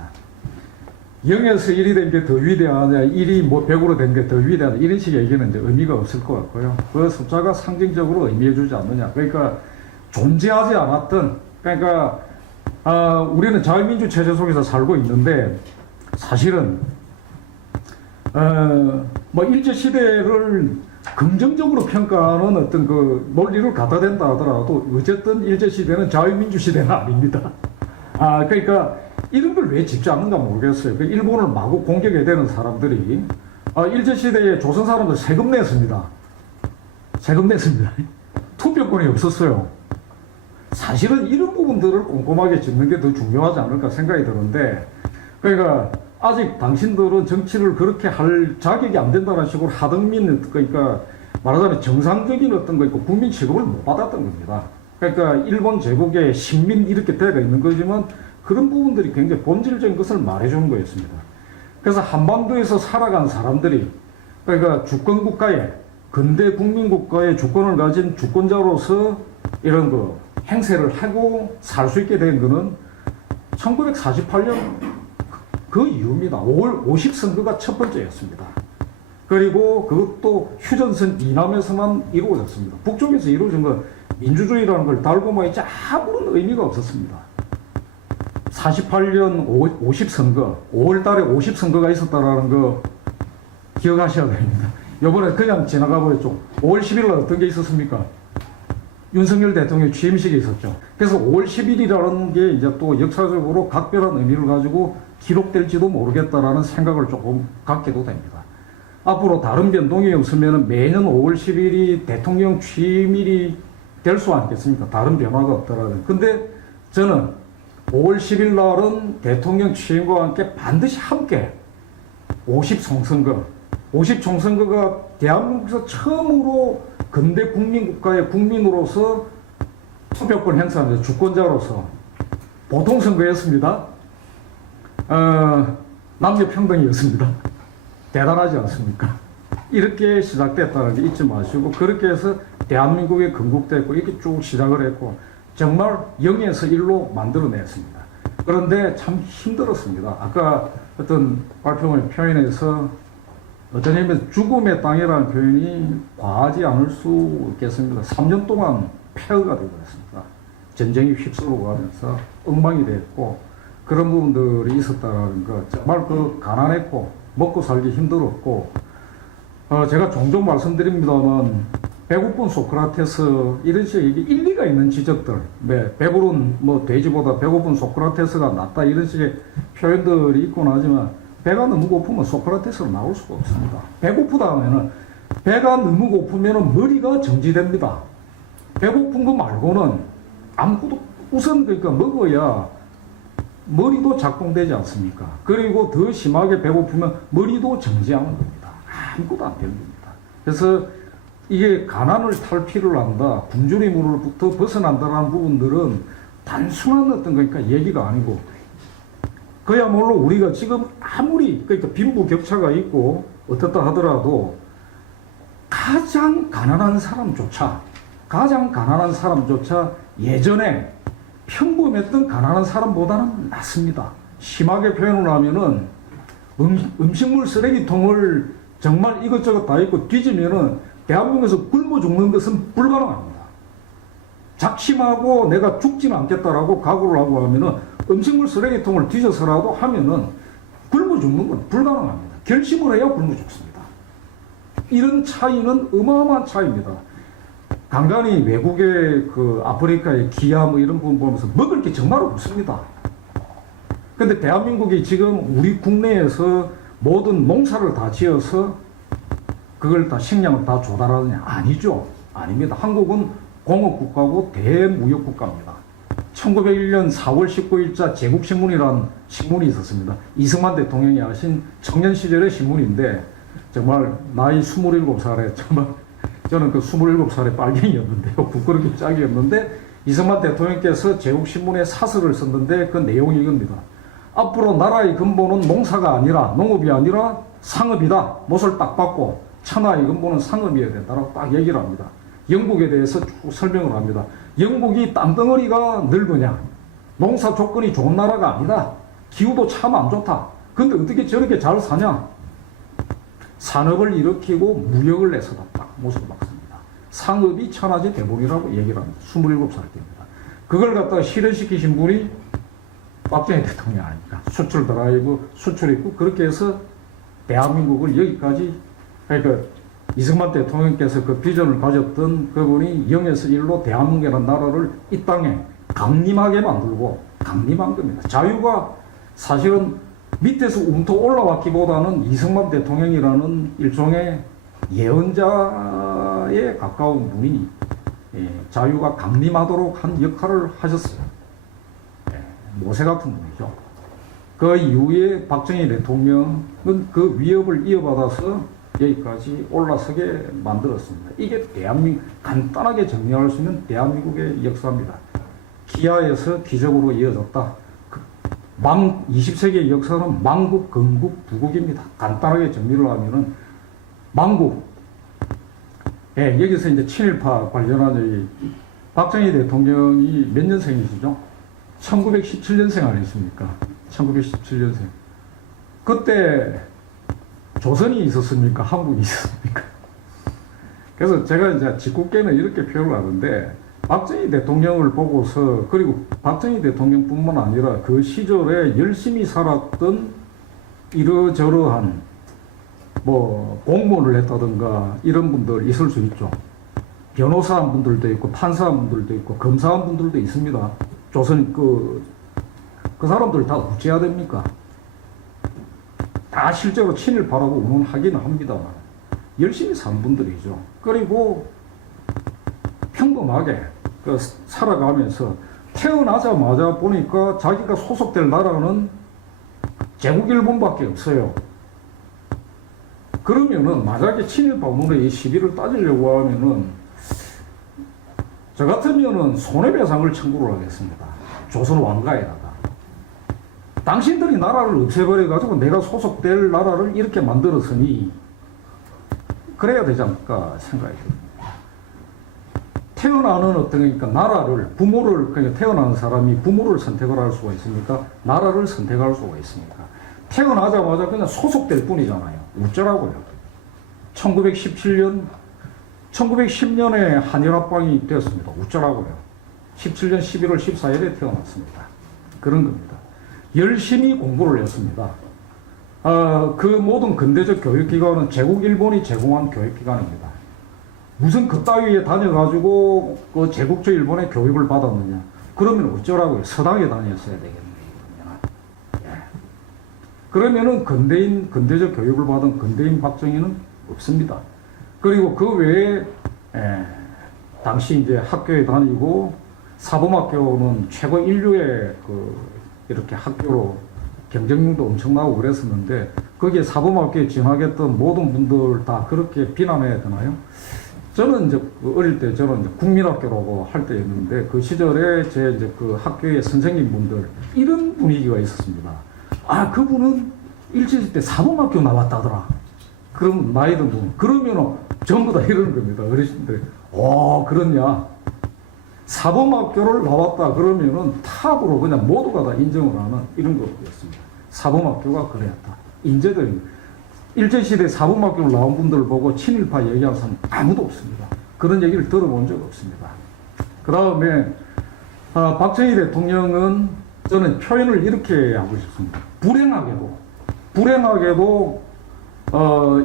0에서 1이 된 게 더 위대하냐, 1이 뭐 100으로 된 게 더 위대하냐, 이런 식의 얘기는 이제 의미가 없을 것 같고요. 그 숫자가 상징적으로 의미해주지 않느냐. 그러니까 존재하지 않았던, 그러니까, 우리는 자유민주 체제 속에서 살고 있는데, 사실은, 뭐, 일제시대를 긍정적으로 평가하는 어떤 그 논리를 갖다 댄다 하더라도, 어쨌든 일제시대는 자유민주 시대는 아닙니다. 그러니까, 이런 걸 왜 짚지 않는가 모르겠어요. 그 일본을 마구 공격해야 되는 사람들이, 일제시대에 조선 사람들 세금 냈습니다. 세금 냈습니다. 투표권이 없었어요. 사실은 이런 부분들을 꼼꼼하게 짚는 게 더 중요하지 않을까 생각이 드는데, 그러니까 아직 당신들은 정치를 그렇게 할 자격이 안 된다는 식으로 하등민, 그러니까 말하자면 정상적인 어떤 거 있고 국민 취급을 못 받았던 겁니다. 그러니까 일본 제국의 식민 이렇게 되어 있는 거지만 그런 부분들이 굉장히 본질적인 것을 말해주는 거였습니다. 그래서 한반도에서 살아간 사람들이, 그러니까 주권국가에, 근대 국민국가의 주권을 가진 주권자로서 이런 거 행세를 하고 살 수 있게 된 거는 1948년 그 이후입니다. 5월 50선거가 첫 번째였습니다. 그리고 그것도 휴전선 이남에서만 이루어졌습니다. 북쪽에서 이루어진 건 민주주의라는 걸 달고만 있지 아무런 의미가 없었습니다. 48년 50선거, 5월 달에 50선거가 있었다라는 거 기억하셔야 됩니다. 요번에 그냥 지나가 버렸죠. 5월 10일 날 어떤 게 있었습니까? 윤석열 대통령 취임식이 있었죠. 그래서 5월 10일이라는 게 이제 또 역사적으로 각별한 의미를 가지고 기록될지도 모르겠다라는 생각을 조금 갖게도 됩니다. 앞으로 다른 변동이 없으면 매년 5월 10일이 대통령 취임일이 될 수 않겠습니까? 다른 변화가 없더라는. 근데 저는 5월 10일 날은 대통령 취임과 함께 반드시 함께 50총선거, 50총선거가 대한민국에서 처음으로 근대 국민국가의 국민으로서 투표권 행사하는 주권자로서 보통선거였습니다. 남녀평등이었습니다. 대단하지 않습니까? 이렇게 시작됐다는 게 잊지 마시고, 그렇게 해서 대한민국이 건국됐고 이렇게 쭉 시작을 했고 정말 0에서 1로 만들어냈습니다. 그런데 참 힘들었습니다. 아까 어떤 발표의 표현에서 어떤 의미에서 죽음의 땅이라는 표현이 과하지 않을 수 있겠습니다. 3년 동안 폐허가 되고 있습니다. 전쟁이 휩쓸고 가면서 엉망이 됐고 그런 부분들이 있었다는 것, 정말 그 가난했고 먹고 살기 힘들었고, 제가 종종 말씀드립니다만 배고픈 소크라테스 이런 식의 일리가 있는 지적들, 배부른 뭐 돼지보다 배고픈 소크라테스가 낫다 이런 식의 표현들이 있곤 하지만 배가 너무 고프면 소크라테스로 나올 수가 없습니다. 배고프다 하면은, 배가 너무 고프면은 머리가 정지됩니다. 배고픈 거 말고는 아무것도, 우선 그러니까 먹어야 머리도 작동되지 않습니까? 그리고 더 심하게 배고프면 머리도 정지하는 겁니다. 아무것도 안 되는 겁니다. 그래서 이게 가난을 탈피를 한다, 굶주림으로부터 벗어난다라는 부분들은 단순한 어떤 그러니까 얘기가 아니고, 그야말로 우리가 지금 아무리 그러니까 빈부격차가 있고 어떻다 하더라도 가장 가난한 사람조차 예전에 평범했던 가난한 사람보다는 낫습니다. 심하게 표현을 하면은 음식물 쓰레기통을 정말 이것저것 다 있고 뒤지면은 대한민국에서 굶어 죽는 것은 불가능합니다. 작심하고 내가 죽지는 않겠다라고 각오를 하고 하면은 음식물 쓰레기통을 뒤져서라도 하면은 굶어 죽는 건 불가능합니다. 결심을 해야 굶어 죽습니다. 이런 차이는 어마어마한 차이입니다. 간간히 외국의 그 아프리카의 기아 뭐 이런 부분 보면서 먹을 게 정말 없습니다. 근데 대한민국이 지금 우리 국내에서 모든 농사를 다 지어서 그걸 다 식량을 다 조달하느냐? 아니죠. 아닙니다. 한국은 공업국가고 대무역국가입니다. 1901년 4월 19일자 제국신문이라는 신문이 있었습니다. 이승만 대통령이 하신 청년 시절의 신문인데 정말 나이 27살에 정말 저는 그 27살의 빨갱이였는데요. 부끄럽게 짝이었는데 이승만 대통령께서 제국신문에 사설을 썼는데 그 내용이 이겁니다. 앞으로 나라의 근본은 농사가 아니라 농업이 아니라 상업이다. 못을 딱 받고 천하의 근본은 상업이어야 된다라고 딱 얘기를 합니다. 영국에 대해서 쭉 설명을 합니다. 영국이 땅덩어리가 넓으냐? 농사 조건이 좋은 나라가 아니다. 기후도 참 안 좋다. 근데 어떻게 저렇게 잘 사냐? 산업을 일으키고 무역을 내서다 딱 못을 박습니다. 상업이 천하지 대본이라고 얘기를 합니다. 27살 때입니다. 그걸 갖다가 실현시키신 분이 박정희 대통령 아닙니까? 수출 드라이브, 수출입국 그렇게 해서 대한민국을 여기까지 그러니까 이승만 대통령께서 그 비전을 가졌던 그분이 0에서 1로 대한민국이라는 나라를 이 땅에 강림하게 만들고 강림한 겁니다. 자유가 사실은 밑에서 움터 올라왔기보다는 이승만 대통령이라는 일종의 예언자에 가까운 분이 자유가 강림하도록 한 역할을 하셨어요. 모세 같은 분이죠. 그 이후에 박정희 대통령은 그 위협을 이어받아서 여기까지 올라서게 만들었습니다. 이게 대한민국, 간단하게 정리할 수 있는 대한민국의 역사입니다. 기하에서 기적으로 이어졌다. 20세기의 역사는 망국, 건국, 부국입니다. 간단하게 정리를 하면은 망국. 여기서 이제 친일파 관련한 박정희 대통령이 몇 년생이시죠? 1917년생 아니십니까? 1917년생. 그때 조선이 있었습니까? 한국이 있었습니까? 그래서 제가 이제 직국계는 이렇게 표현을 하는데 박정희 대통령을 보고서 그리고 박정희 대통령뿐만 아니라 그 시절에 열심히 살았던 이러저러한 뭐 공무원을 했다든가 이런 분들 있을 수 있죠. 변호사한 분들도 있고 판사한 분들도 있고 검사한 분들도 있습니다. 조선 그 사람들 다 어찌해야 됩니까? 다 실제로 친일파라고 운운하기는 합니다만 열심히 산 분들이죠. 그리고 평범하게 살아가면서 태어나자마자 보니까 자기가 소속될 나라는 제국일본밖에 없어요. 그러면은 만약에 친일파 운운의 이 시비를 따지려고 하면은 저 같으면은 손해배상을 청구를 하겠습니다. 조선 왕가에다가. 당신들이 나라를 없애버려가지고 내가 소속될 나라를 이렇게 만들었으니 그래야 되지 않을까 생각이 듭니다. 태어나는 어떤 그러니까 나라를 부모를 그러니까 태어나는 사람이 부모를 선택을 할 수가 있습니까? 나라를 선택할 수가 있습니까? 태어나자마자 그냥 소속될 뿐이잖아요. 어쩌라고요? 1910년에 한일합방이 되었습니다. 어쩌라고요? 17년 11월 14일에 태어났습니다. 그런 겁니다. 열심히 공부를 했습니다. 그 모든 근대적 교육기관은 제국 일본이 제공한 교육기관입니다. 무슨 그따위에 다녀가지고 그 제국적 일본의 교육을 받았느냐? 그러면 어쩌라고요? 서당에 다녔어야 되겠네요. 그러면은 근대적 교육을 받은 근대인 박정희는 없습니다. 그리고 그 외에 당시 이제 학교에 다니고 사범학교는 최고 인류의 이렇게 학교로 경쟁률도 엄청나고 그랬었는데 거기에 사범학교에 진학했던 모든 분들 다 그렇게 비난해야 되나요? 저는 이제 어릴 때 저는 이제 국민학교라고 할 때였는데 그 시절에 제 이제 그 학교의 선생님분들 이런 분위기가 있었습니다. 아, 그분은 일제시대 때 사범학교 나왔다더라. 그럼 나이 든 분. 그러면 전부 다 이러는 겁니다. 어르신들. 그렇냐. 사범학교를 나왔다 그러면은 탑으로 그냥 모두가 다 인정을 하는 이런 거였습니다. 사범학교가 그랬다. 인재들입니다. 일제시대 사범학교를 나온 분들을 보고 친일파 얘기하는 사람은 아무도 없습니다. 그런 얘기를 들어본 적 없습니다. 그 다음에 박정희 대통령은 저는 표현을 이렇게 하고 싶습니다. 불행하게도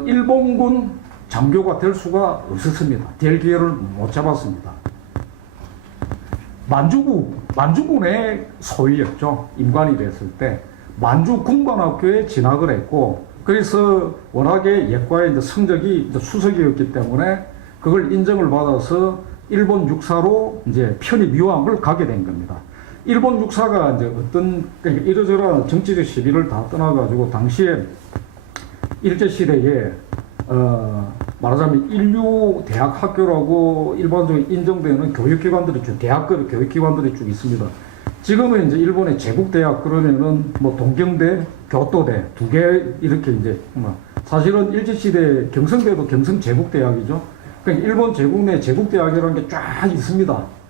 일본군 장교가 될 수가 없었습니다. 될 기회를 못 잡았습니다. 만주군의 소위였죠. 임관이 됐을 때 만주 군관학교에 진학을 했고 그래서 워낙에 예과의 성적이 수석이었기 때문에 그걸 인정을 받아서 일본 육사로 이제 편입 유학을 가게 된 겁니다. 일본 육사가 이제 어떤 그러니까 이러저러한 정치적 시비를 다 떠나가지고 당시에 일제 시대에 말하자면 인류 대학 학교라고 일반적으로 인정되는 교육기관들이 쭉 대학급 교육기관들이 쭉 있습니다. 지금은 이제 일본의 제국대학 그러면은 뭐 동경대, 교토대 두 개 이렇게 이제 사실은 일제 시대 경성대도 경성 제국대학이죠. 그러니까 일본 제국 내 제국대학이라는 게 쫙 있습니다.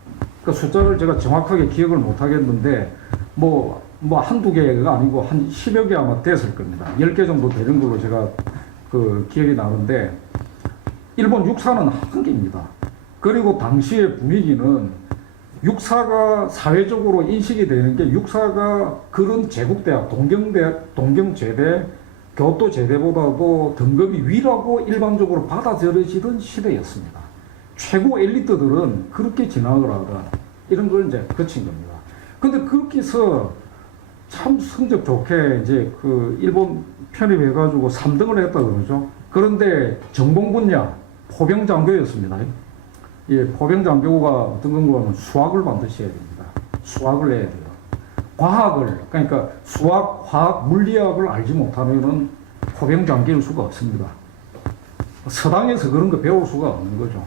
그 숫자를 제가 정확하게 기억을 못 하겠는데 뭐 한두 개가 아니고 한 10여 개 아마 됐을 겁니다. 10개 정도 되는 걸로 제가 그 기억이 나는데 일본 육사는 한 개입니다. 그리고 당시의 분위기는 육사가 사회적으로 인식이 되는 게 육사가 그런 제국대학, 동경대학, 동경제대, 교토제대보다도 등급이 위라고 일반적으로 받아들여지던 시대였습니다. 최고 엘리트들은 그렇게 진학을 하다. 이런 걸 이제 거친 겁니다. 근데 그렇게 해서 참 성적 좋게 이제 그 일본 편입해가지고 3등을 했다 그러죠. 그런데 전공 분야 포병장교였습니다. 예, 포병장교가 어떤 건가 하면 수학을 반드시 해야 됩니다. 수학을 해야 돼요. 과학을, 그러니까 수학, 화학, 물리학을 알지 못하면은 포병장교일 수가 없습니다. 서당에서 그런 거 배울 수가 없는 거죠.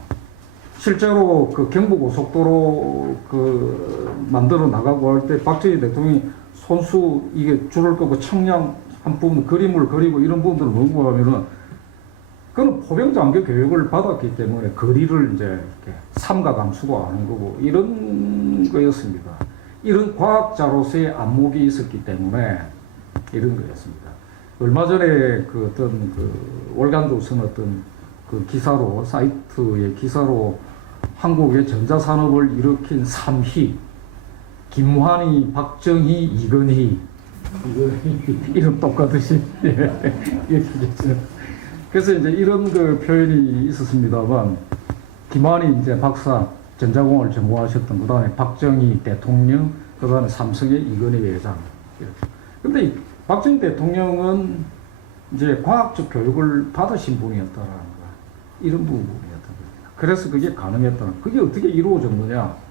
실제로 그 경부고속도로 그 만들어 나가고 할 때 박정희 대통령이 손수 이게 줄을 끄고 청량 한 부분 그림을 그리고 이런 부분들을 보고 하면은 그는 포병장교 교육을 받았기 때문에 거리를 이제 이렇게 삼가감 수고하는 거고 이런 거였습니다. 이런 과학자로서의 안목이 있었기 때문에 이런 거였습니다. 얼마 전에 그 어떤 그 월간조선 어떤 그 기사로 사이트의 기사로 한국의 전자산업을 일으킨 3희 김환희, 박정희, 이건희 이름 똑같으시 이렇게 됐죠. 그래서 이제 이런 그 표현이 있었습니다만 김환희 이제 박사 전자공학을 전공하셨던 그 다음에 박정희 대통령 그 다음에 삼성의 이건희 회장. 그런데 박정희 대통령은 이제 과학적 교육을 받으신 분이었다라는 거 이런 부분이었던 겁니다. 그래서 그게 가능했다는 그게 어떻게 이루어졌느냐?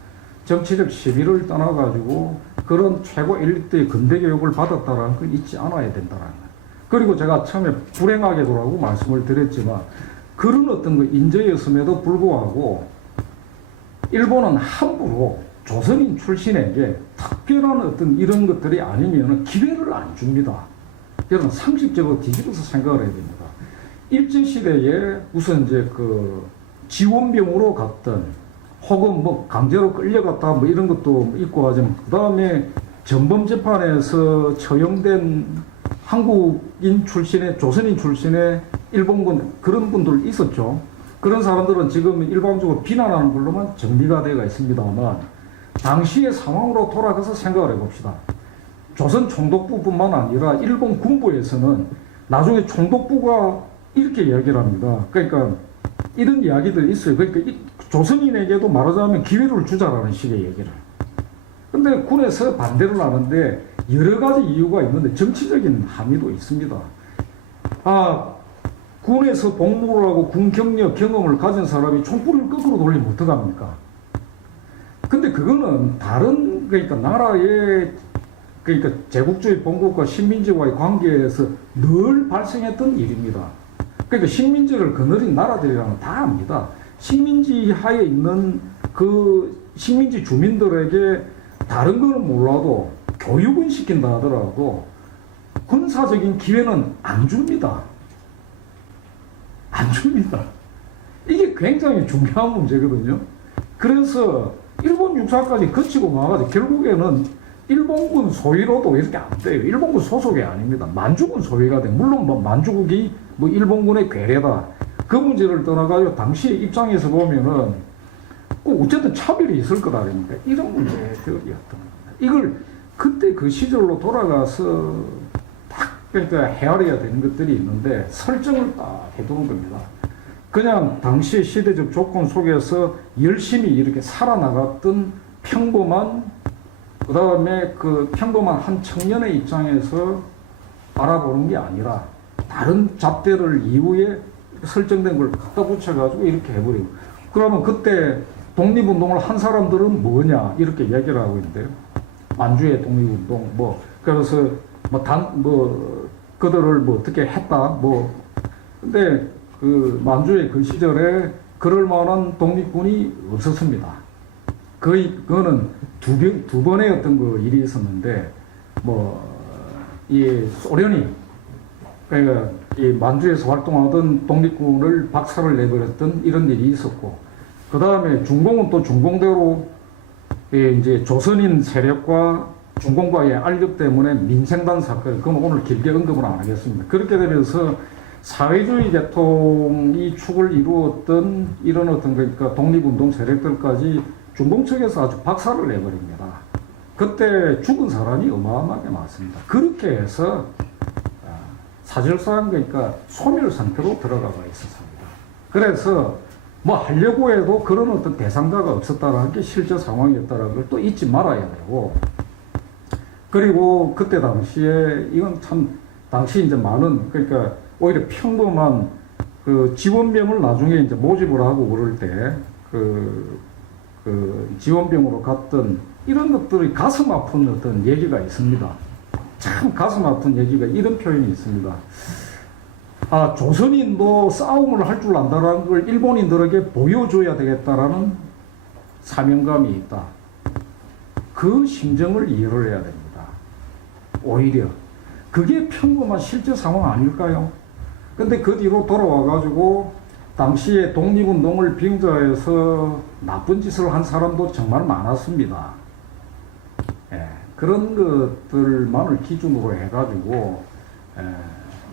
정치적 시비를 떠나가지고 그런 최고 엘리트의 근대 교육을 받았다라는 건 잊지 않아야 된다라는 거예요. 그리고 제가 처음에 불행하게도라고 말씀을 드렸지만 그런 어떤 그 인재였음에도 불구하고 일본은 함부로 조선인 출신에게 특별한 어떤 이런 것들이 아니면 기회를 안 줍니다. 여러분 상식적으로 뒤집어서 생각을 해야 됩니다. 일제시대에 우선 이제 그 지원병으로 갔던 혹은 뭐 강제로 끌려갔다 뭐 이런 것도 있고 하지만 그 다음에 전범재판에서 처형된 한국인 출신의 조선인 출신의 일본군 그런 분들 있었죠. 그런 사람들은 지금 일반적으로 비난하는 걸로만 정리가 되어 있습니다만 당시의 상황으로 돌아가서 생각을 해봅시다. 조선 총독부뿐만 아니라 일본 군부에서는 나중에 총독부가 이렇게 이야기를 합니다. 그러니까 이런 이야기들이 있어요. 그러니까 조선인에게도 말하자면 기회를 주자라는 식의 얘기를. 근데 군에서 반대를 하는데 여러 가지 이유가 있는데 정치적인 함의도 있습니다. 군에서 복무를 하고 군 경력, 경험을 가진 사람이 총구를 거꾸로 돌리면 어떡합니까? 근데 그거는 다른, 그러니까 나라의, 그러니까 제국주의 본국과 식민지와의 관계에서 늘 발생했던 일입니다. 그러니까 식민지를 거느린 나라들이라면 다 압니다. 식민지 하에 있는 그 식민지 주민들에게 다른 거는 몰라도 교육은 시킨다 하더라도 군사적인 기회는 안 줍니다. 안 줍니다. 이게 굉장히 중요한 문제거든요. 그래서 일본 육사까지 거치고 나가서 결국에는 일본군 소위로도 이렇게 안 돼요. 일본군 소속이 아닙니다. 만주군 소위가 돼요. 물론 뭐 만주국이 뭐 일본군의 괴뢰다. 그 문제를 떠나가지고 당시 입장에서 보면은 꼭 어쨌든 차별이 있을 거다 그러니까 이런 문제들이었던 겁니다. 이걸 그때 그 시절로 돌아가서 딱 그러니까 헤아려야 되는 것들이 있는데 설정을 딱 해두는 겁니다. 그냥 당시 시대적 조건 속에서 열심히 이렇게 살아나갔던 평범한 그 다음에 그 평범한 한 청년의 입장에서 알아보는 게 아니라 다른 잣대를 이후에 설정된 걸 갖다 붙여가지고 이렇게 해버리고 그러면 그때 독립운동을 한 사람들은 뭐냐 이렇게 얘기를 하고 있는데요. 만주의 독립운동 뭐 그래서 뭐 그들을 뭐 어떻게 했다 뭐 근데 그 만주의 그 시절에 그럴 만한 독립군이 없었습니다. 그거는 두 번의 어떤 그 일이 있었는데 이 소련이 그러니까 이 만주에서 활동하던 독립군을 박살을 내버렸던 이런 일이 있었고 그 다음에 중공은 또 중공대로 이제 조선인 세력과 중공과의 알력 때문에 민생단 사건, 그건 오늘 길게 언급은 안 하겠습니다. 그렇게 되면서 사회주의 계통이 축을 이루었던 이런 어떤 그러니까 독립운동 세력들까지 중공 측에서 아주 박살을 내버립니다. 그때 죽은 사람이 어마어마하게 많습니다. 그렇게 해서 사실상 그러니까 소멸 상태로 들어가가 있었습니다. 그래서 뭐 하려고 해도 그런 어떤 대상자가 없었다라는 게 실제 상황이었다라는 걸 또 잊지 말아야 되고 그리고 그때 당시에 이건 참 당시 이제 많은 그러니까 오히려 평범한 그 지원병을 나중에 이제 모집을 하고 그럴 때 그 지원병으로 갔던 이런 것들이 가슴 아픈 어떤 얘기가 있습니다. 참 가슴 아픈 얘기가 이런 표현이 있습니다. 조선인도 싸움을 할 줄 안다라는 걸 일본인들에게 보여줘야 되겠다라는 사명감이 있다. 그 심정을 이해를 해야 됩니다. 오히려 그게 평범한 실제 상황 아닐까요? 근데 그 뒤로 돌아와가지고 당시에 독립운동을 빙자해서 나쁜 짓을 한 사람도 정말 많았습니다. 그런 것들만을 기준으로 해가지고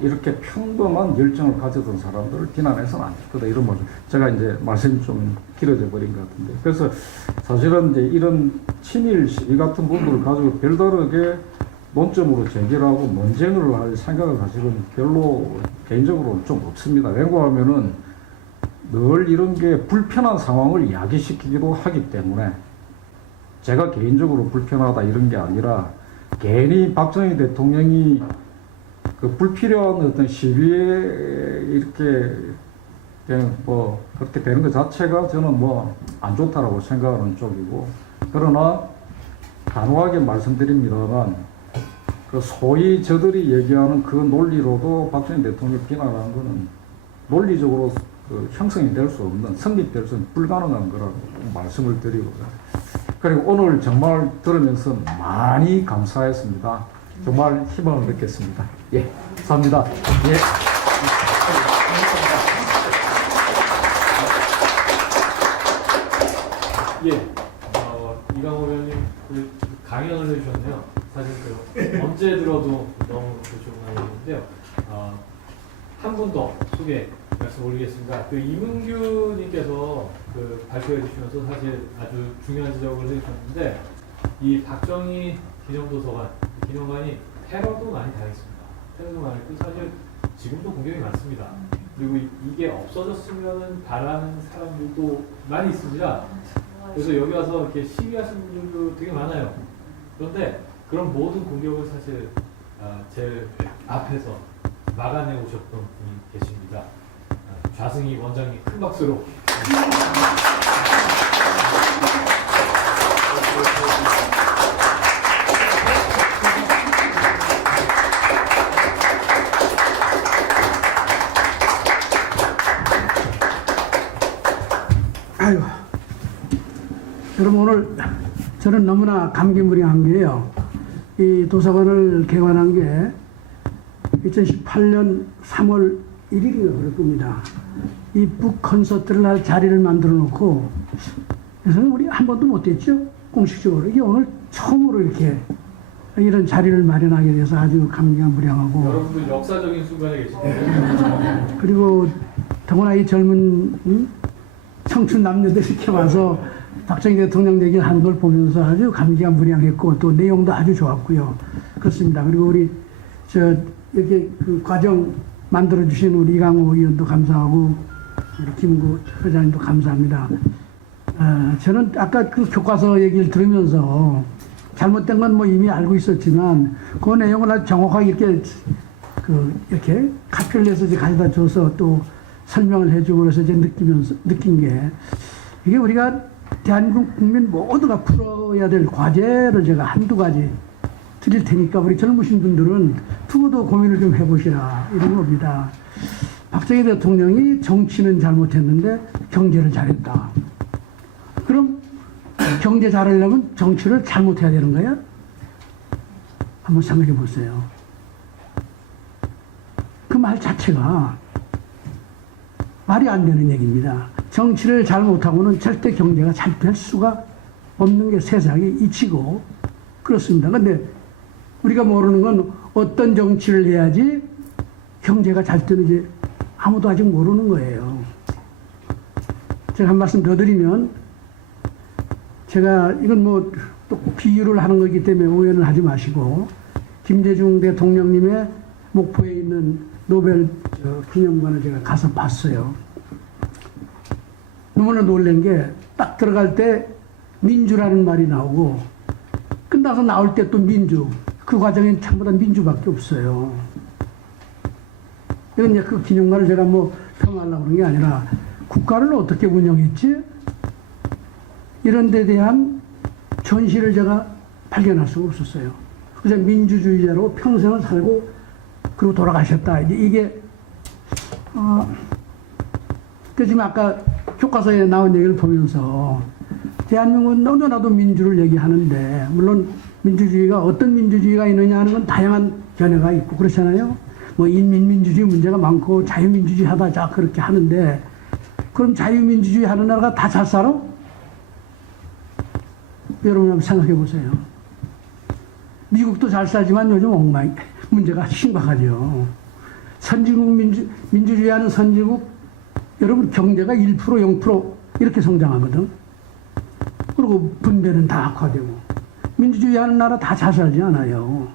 이렇게 평범한 열정을 가졌던 사람들을 비난해서는 안 됐거든. 이런 뭐 제가 이제 말씀이 좀 길어져 버린 것 같은데. 그래서 사실은 이제 이런 친일 시위 같은 부분을 가지고 별다르게 논점으로 제기하고 논쟁을 할 생각은 사실은 별로 개인적으로는 좀 없습니다. 왜냐하면은 늘 이런 게 불편한 상황을 야기시키기도 하기 때문에 제가 개인적으로 불편하다 이런 게 아니라 괜히 박정희 대통령이 그 불필요한 어떤 시위에 이렇게 그냥 뭐 그렇게 되는 것 자체가 저는 뭐 안 좋다라고 생각하는 쪽이고 그러나 단호하게 말씀드립니다만 그 소위 저들이 얘기하는 그 논리로도 박정희 대통령 비난하는 거는 논리적으로 그 형성이 될 수 없는 성립될 수 불가능한 거라고 말씀을 드리고 그리고 오늘 정말 들으면서 많이 감사했습니다. 정말 희망을 느꼈습니다. 예, 감사합니다. 예. 이강호 의원님 그 강연을 해주셨네요. 사실 그 언제 들어도 너무 좋은 강연인데요. 한 분 더 소개 말씀 올리겠습니다. 그 이문규님께서 그 발표해 주시면서 사실 아주 중요한 지적을 해주셨는데 이 박정희 기념도서관, 기념관이 테러도 많이 당했습니다. 테러도 많이 했고 사실 지금도 공격이 많습니다. 그리고 이게 없어졌으면 바라는 사람들도 많이 있습니다. 그래서 여기 와서 이렇게 시위하시는 분들도 되게 많아요. 그런데 그런 모든 공격을 사실 제 앞에서 막아내 오셨던 분이 계십니다. 좌승희 원장님 큰 박수로. 아이고, 여러분 오늘 저는 너무나 감개무량한 게요. 이 도서관을 개관한 게 2018년 3월 1일인가 그럴 겁니다. 이 북 콘서트를 할 자리를 만들어 놓고 그래서 우리 한 번도 못했죠. 공식적으로. 이게 오늘 처음으로 이렇게 이런 자리를 마련하게 돼서 아주 감개무량하고 여러분들 역사적인 순간에 계십니다. 그리고 더구나 이 젊은 청춘 남녀들이 이렇게 와서 박정희 대통령 얘기를 하는 걸 보면서 아주 감기가 무량했고 또 내용도 아주 좋았고요. 그렇습니다. 그리고 우리 이렇게 그 과정 만들어 주신 우리 이강호 의원도 감사하고 우리 김구 회장님도 감사합니다. 저는 아까 그 교과서 얘기를 들으면서 잘못된 건 뭐 이미 알고 있었지만 그 내용을 아주 정확하게 이렇게 카피를 해서 이제 가져다 줘서 또 설명을 해주고 그래서 이제 느낀 게 이게 우리가 대한민국 국민 모두가 풀어야 될 과제를 제가 한두 가지 드릴 테니까 우리 젊으신 분들은 두고도 고민을 좀 해보시라 이런 겁니다. 박정희 대통령이 정치는 잘못했는데 경제를 잘했다. 그럼 경제 잘하려면 정치를 잘못해야 되는 거야? 한번 생각해 보세요. 그 말 자체가 말이 안 되는 얘기입니다. 정치를 잘못하고는 절대 경제가 잘 될 수가 없는 게 세상의 이치고 그렇습니다. 근데 우리가 모르는 건 어떤 정치를 해야지 경제가 잘 되는지 아무도 아직 모르는 거예요. 제가 한 말씀 더 드리면, 제가 이건 뭐 또 비유를 하는 거기 때문에 오해는 하지 마시고, 김대중 대통령님의 목포에 있는 노벨 기념관을 제가 가서 봤어요. 너무나 놀란 게 딱 들어갈 때 민주라는 말이 나오고 끝나서 나올 때 또 민주, 그 과정엔 전부 다 민주밖에 없어요. 이건 이제 그 기념관을 제가 뭐 평하려고 그런 게 아니라 국가를 어떻게 운영했지? 이런 데 대한 전시를 제가 발견할 수가 없었어요. 그래서 민주주의자로 평생을 살고 그리고 돌아가셨다. 이게 그 지금 아까 교과서에 나온 얘기를 보면서 대한민국은 너무나도 민주를 얘기하는데, 물론 민주주의가 어떤 민주주의가 있느냐 하는 건 다양한 견해가 있고 그렇잖아요. 뭐 인민민주주의 문제가 많고 자유민주주의 하다 자 그렇게 하는데, 그럼 자유민주주의 하는 나라가 다 잘 살아? 여러분 한번 생각해 보세요. 미국도 잘 살지만 요즘 엉망 문제가 심각하죠. 선진국 민주주의 하는 선진국, 여러분 경제가 1% 0% 이렇게 성장하거든. 그리고 분배는 다 악화되고, 민주주의 하는 나라 다 잘 살지 않아요.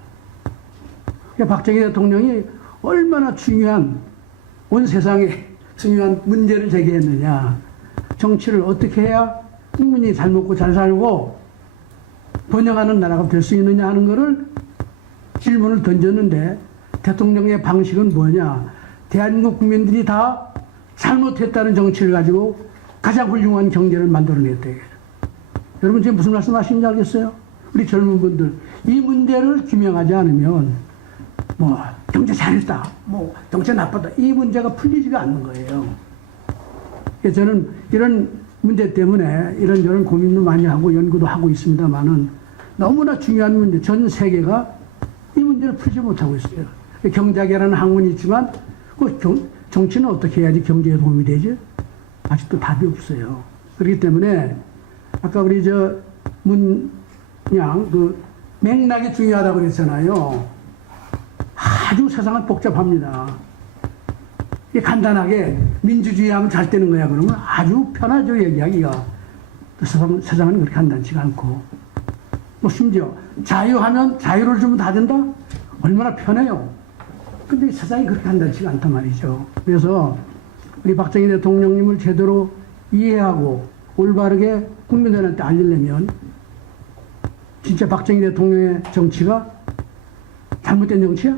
그러니까 박정희 대통령이 얼마나 중요한, 온 세상에 중요한 문제를 제기했느냐. 정치를 어떻게 해야 국민이 잘 먹고 잘 살고 번영하는 나라가 될 수 있느냐 하는 것을 질문을 던졌는데, 대통령의 방식은 뭐냐. 대한민국 국민들이 다 잘못했다는 정치를 가지고 가장 훌륭한 경제를 만들어냈다. 여러분 지금 무슨 말씀 하시는지 알겠어요? 우리 젊은 분들, 이 문제를 규명하지 않으면 뭐 경제 잘했다, 뭐 경제 나쁘다, 이 문제가 풀리지가 않는 거예요. 그래서 저는 이런 문제 때문에 이런저런 고민도 많이 하고 연구도 하고 있습니다만은, 너무나 중요한 문제, 전 세계가 이 문제를 풀지 못하고 있어요. 경제학이라는 학문이 있지만 그 정치는 어떻게 해야지 경제에 도움이 되지? 아직도 답이 없어요. 그렇기 때문에 아까 우리 문양 그 맥락이 중요하다고 그랬잖아요. 아주 세상은 복잡합니다. 간단하게 민주주의 하면 잘 되는 거야 그러면 아주 편하죠, 얘기하기가. 세상은 그렇게 간단치가 않고, 뭐 심지어 자유하면 자유를 주면 다 된다? 얼마나 편해요. 근데 세상이 그렇게 간단치가 않단 말이죠. 그래서 우리 박정희 대통령님을 제대로 이해하고 올바르게 국민들한테 알리려면 진짜 박정희 대통령의 정치가 잘못된 정치야?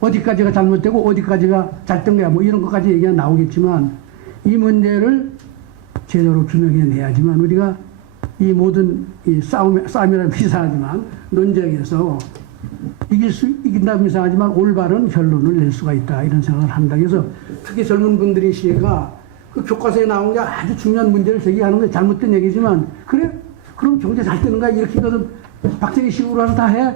어디까지가 잘못되고 어디까지가 잘 된 거야, 뭐 이런 것까지 얘기가 나오겠지만, 이 문제를 제대로 규명해내야지만 우리가 이 모든 이 싸움이라면 이상하지만 논쟁에서 이긴다면 이상하지만 올바른 결론을 낼 수가 있다, 이런 생각을 합니다. 그래서 특히 젊은 분들이 시가 그 교과서에 나온 게 아주 중요한 문제를 제기하는 게 잘못된 얘기지만, 그래? 그럼 경제 잘 되는 거야? 이렇게 거든 박정희 식으로 해서 다 해?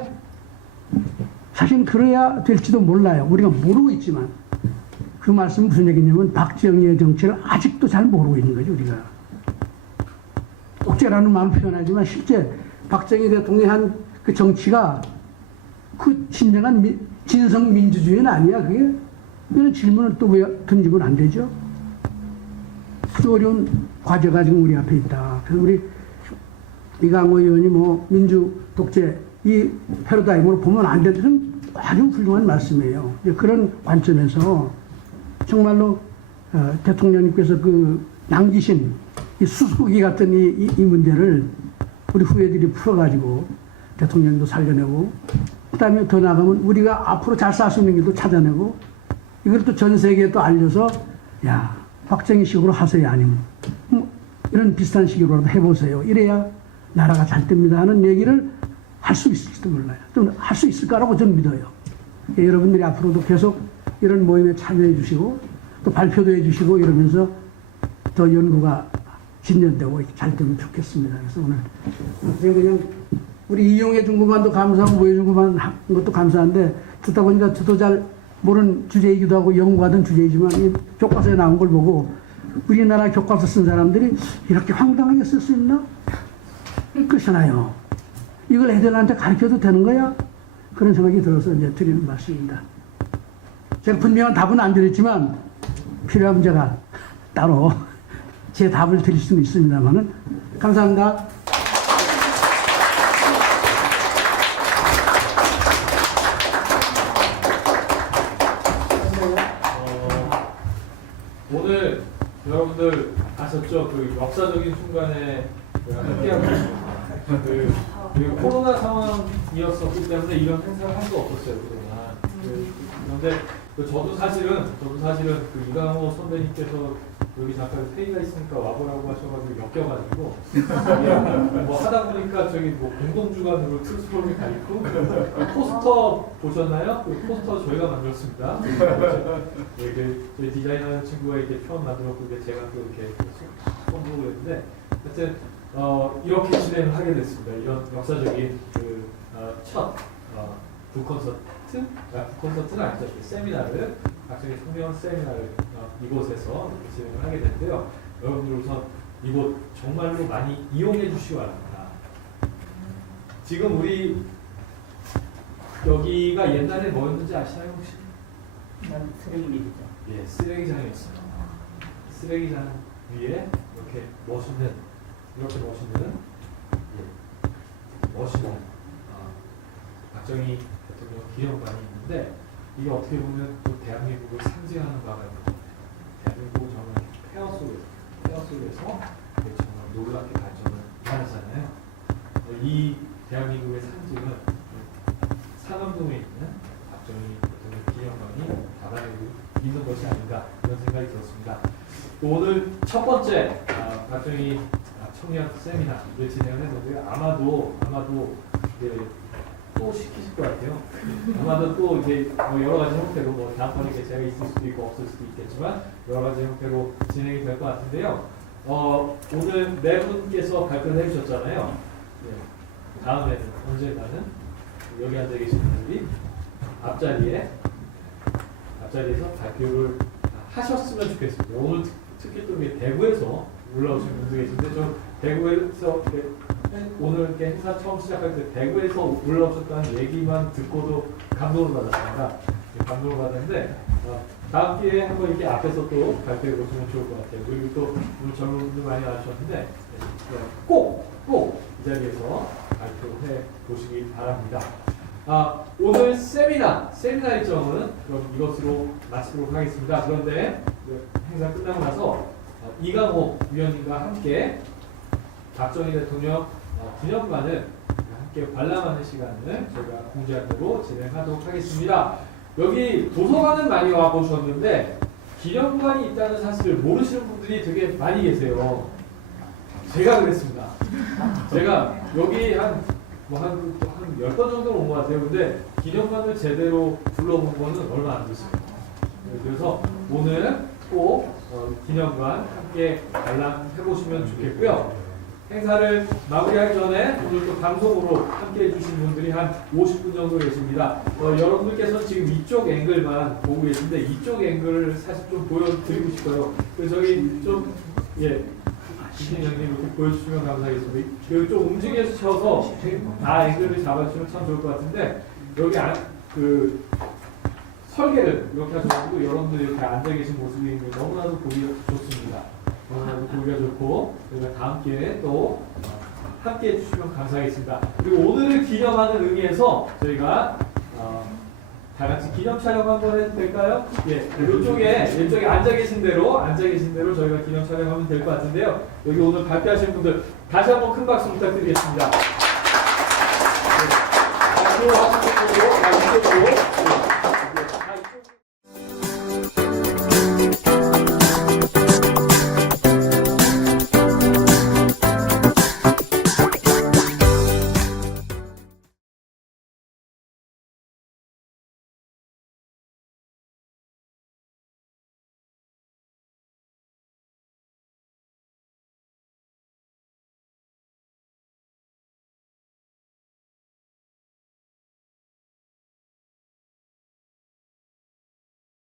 사실 그래야 될지도 몰라요. 우리가 모르고 있지만. 그 말씀은 무슨 얘기냐면 박정희의 정치를 아직도 잘 모르고 있는 거죠, 우리가. 독재라는 마음을 표현하지만 실제 박정희 대통령이 한 그 정치가 그 진정한 진성 민주주의는 아니야, 그게? 이런 질문을 또 왜 던지면 안 되죠? 아주 어려운 과제가 지금 우리 앞에 있다. 그래서 우리 이강호 의원이 뭐 민주 독재 이 패러다임으로 보면 안 되는 아주 훌륭한 말씀이에요. 그런 관점에서 정말로 대통령님께서 그 남기신 이 수수기 같은 이 문제를 우리 후배들이 풀어가지고 대통령도 살려내고, 그 다음에 더 나가면 우리가 앞으로 잘 살 수 있는 길도 찾아내고, 이걸 또 전 세계에 또 알려서, 야, 박정희 식으로 하세요, 아니면 이런 비슷한 식으로라도 해보세요. 이래야 나라가 잘 됩니다 하는 얘기를 할 수 있을지도 몰라요. 또 할 수 있을 거라고 저는 믿어요. 예, 여러분들이 앞으로도 계속 이런 모임에 참여해 주시고 또 발표도 해 주시고 이러면서 더 연구가 진전되고 잘 되면 좋겠습니다. 그래서 오늘 그냥 우리 이용해 준 것만도 감사하고 모여 준 것만 한 것도 감사한데 듣다 보니까 저도 잘 모르는 주제이기도 하고 연구하던 주제이지만 이 교과서에 나온 걸 보고 우리나라 교과서 쓴 사람들이 이렇게 황당하게 쓸 수 있나? 그렇잖아요. 이걸 애들한테 가르쳐도 되는 거야? 그런 생각이 들어서 이제 드리는 말씀입니다. 제가 분명한 답은 안 드렸지만 필요하면 제가 따로 제 답을 드릴 수는 있습니다만은 감사합니다. 오늘 여러분들 아셨죠? 그 역사적인 순간에 함께하고 있습니다. 그 코로나 상황이었었기 때문에 이런 행사를 할 수 없었어요 그동안. 그런데 저도 사실은 그 이강호 선배님께서 여기 잠깐 회의가 있으니까 와보라고 하셔가지고 엮여가지고 뭐 하다 보니까 저기 뭐 공동주관으로 트루스폼이 가 있고 포스터 보셨나요? 그 포스터 저희가 만들었습니다. 저희 디자이너하는 친구가 이렇게 표현 만들었고 이게 제가 또 이렇게 손보고 그랬는데 하여튼 이렇게 진행을 하게 됐습니다. 이런 역사적인 첫 북콘서트는 아니죠. 세미나를 각종의 통영 세미나를 이곳에서 이렇게 진행을 하게 됐는데요. 여러분들 우선 이곳 정말로 많이 이용해 주시기 바랍니다. 지금 우리 여기가 옛날에 뭐였는지 아시나요 혹시? 난 쓰레기입니다. 예, 쓰레기장이었어요. 쓰레기장 위에 이렇게 멋있는 박정희 대통령 기념관이 있는데 이게 어떻게 보면 또 대한민국을 상징하는 바가 있는 것 같아요. 대한민국은 정말 폐허 속에서 정말 놀랍게 발전을 하잖아요. 이 대한민국의 상징은 상암동에 있는 박정희 대통령 기념관이 담아내고 있는 것이 아닌가 그런 생각이 들었습니다. 오늘 첫 번째 박정희 청년 세미나를 진행을 했는데요. 아마도 또 시키실 것 같아요. 아마도 또 이제 여러 가지 형태로 뭐 다음번에 제가 있을 수도 있고 없을 수도 있겠지만 여러 가지 형태로 진행이 될 것 같은데요. 오늘 네 분께서 발표를 해주셨잖아요. 네. 다음에는 언젠가는 여기 앉아 계신 분들이 앞자리에서 발표를 하셨으면 좋겠습니다. 오늘 특히 또 대구에서 올라오신 분들 계신데 좀 대구에서 오늘 이렇게 행사 처음 시작할 때 대구에서 올라오셨다는 얘기만 듣고도 감동을 받았습니다. 감동을 받았는데 다음 기회에 한번 이렇게 앞에서 또 발표해 보시면 좋을 것 같아요. 그리고 또 오늘 젊은 분들 많이 와주셨는데 꼭 이 자리에서 발표해 보시기 바랍니다. 오늘 세미나 일정은 그럼 이것으로 마치도록 하겠습니다. 그런데 행사 끝나고 나서 이강호 위원님과 함께 박정희 대통령 기념관을 함께 관람하는 시간을 저희가 공지하도록 진행하도록 하겠습니다. 여기 도서관은 많이 와보셨는데 기념관이 있다는 사실을 모르시는 분들이 되게 많이 계세요. 제가 그랬습니다. 제가 여기 한 10번 정도 온 것 같아요. 근데 기념관을 제대로 둘러본 거는 얼마 안 됐습니다. 그래서 오늘 꼭 기념관 함께 관람해보시면 좋겠고요. 행사를 마무리하기 전에 오늘 또 방송으로 함께 해주신 분들이 한 50분 정도 계십니다. 여러분들께서 지금 이쪽 앵글만 보고 계신데 이쪽 앵글을 사실 좀 보여드리고 싶어요. 그래서 저기 좀 지신장님 이렇게 보여주시면 감사하겠습니다. 여기 좀 움직여주셔서 앵글을 잡아주시면 참 좋을 것 같은데 여기 설계를 이렇게 하셔가지고 여러분들이 이렇게 앉아 계신 모습이 너무나도 보기가 좋습니다. 너무나도 보기가 좋고 저희가 다음 기회에 또 함께 해주시면 감사하겠습니다. 그리고 오늘을 기념하는 의미에서 저희가 다 같이 기념 촬영 한번 해도 될까요? 예, 이쪽에 앉아 계신 대로 저희가 기념 촬영하면 될 것 같은데요. 여기 오늘 발표하신 분들 다시 한번 큰 박수 부탁드리겠습니다. 발표하신 분들도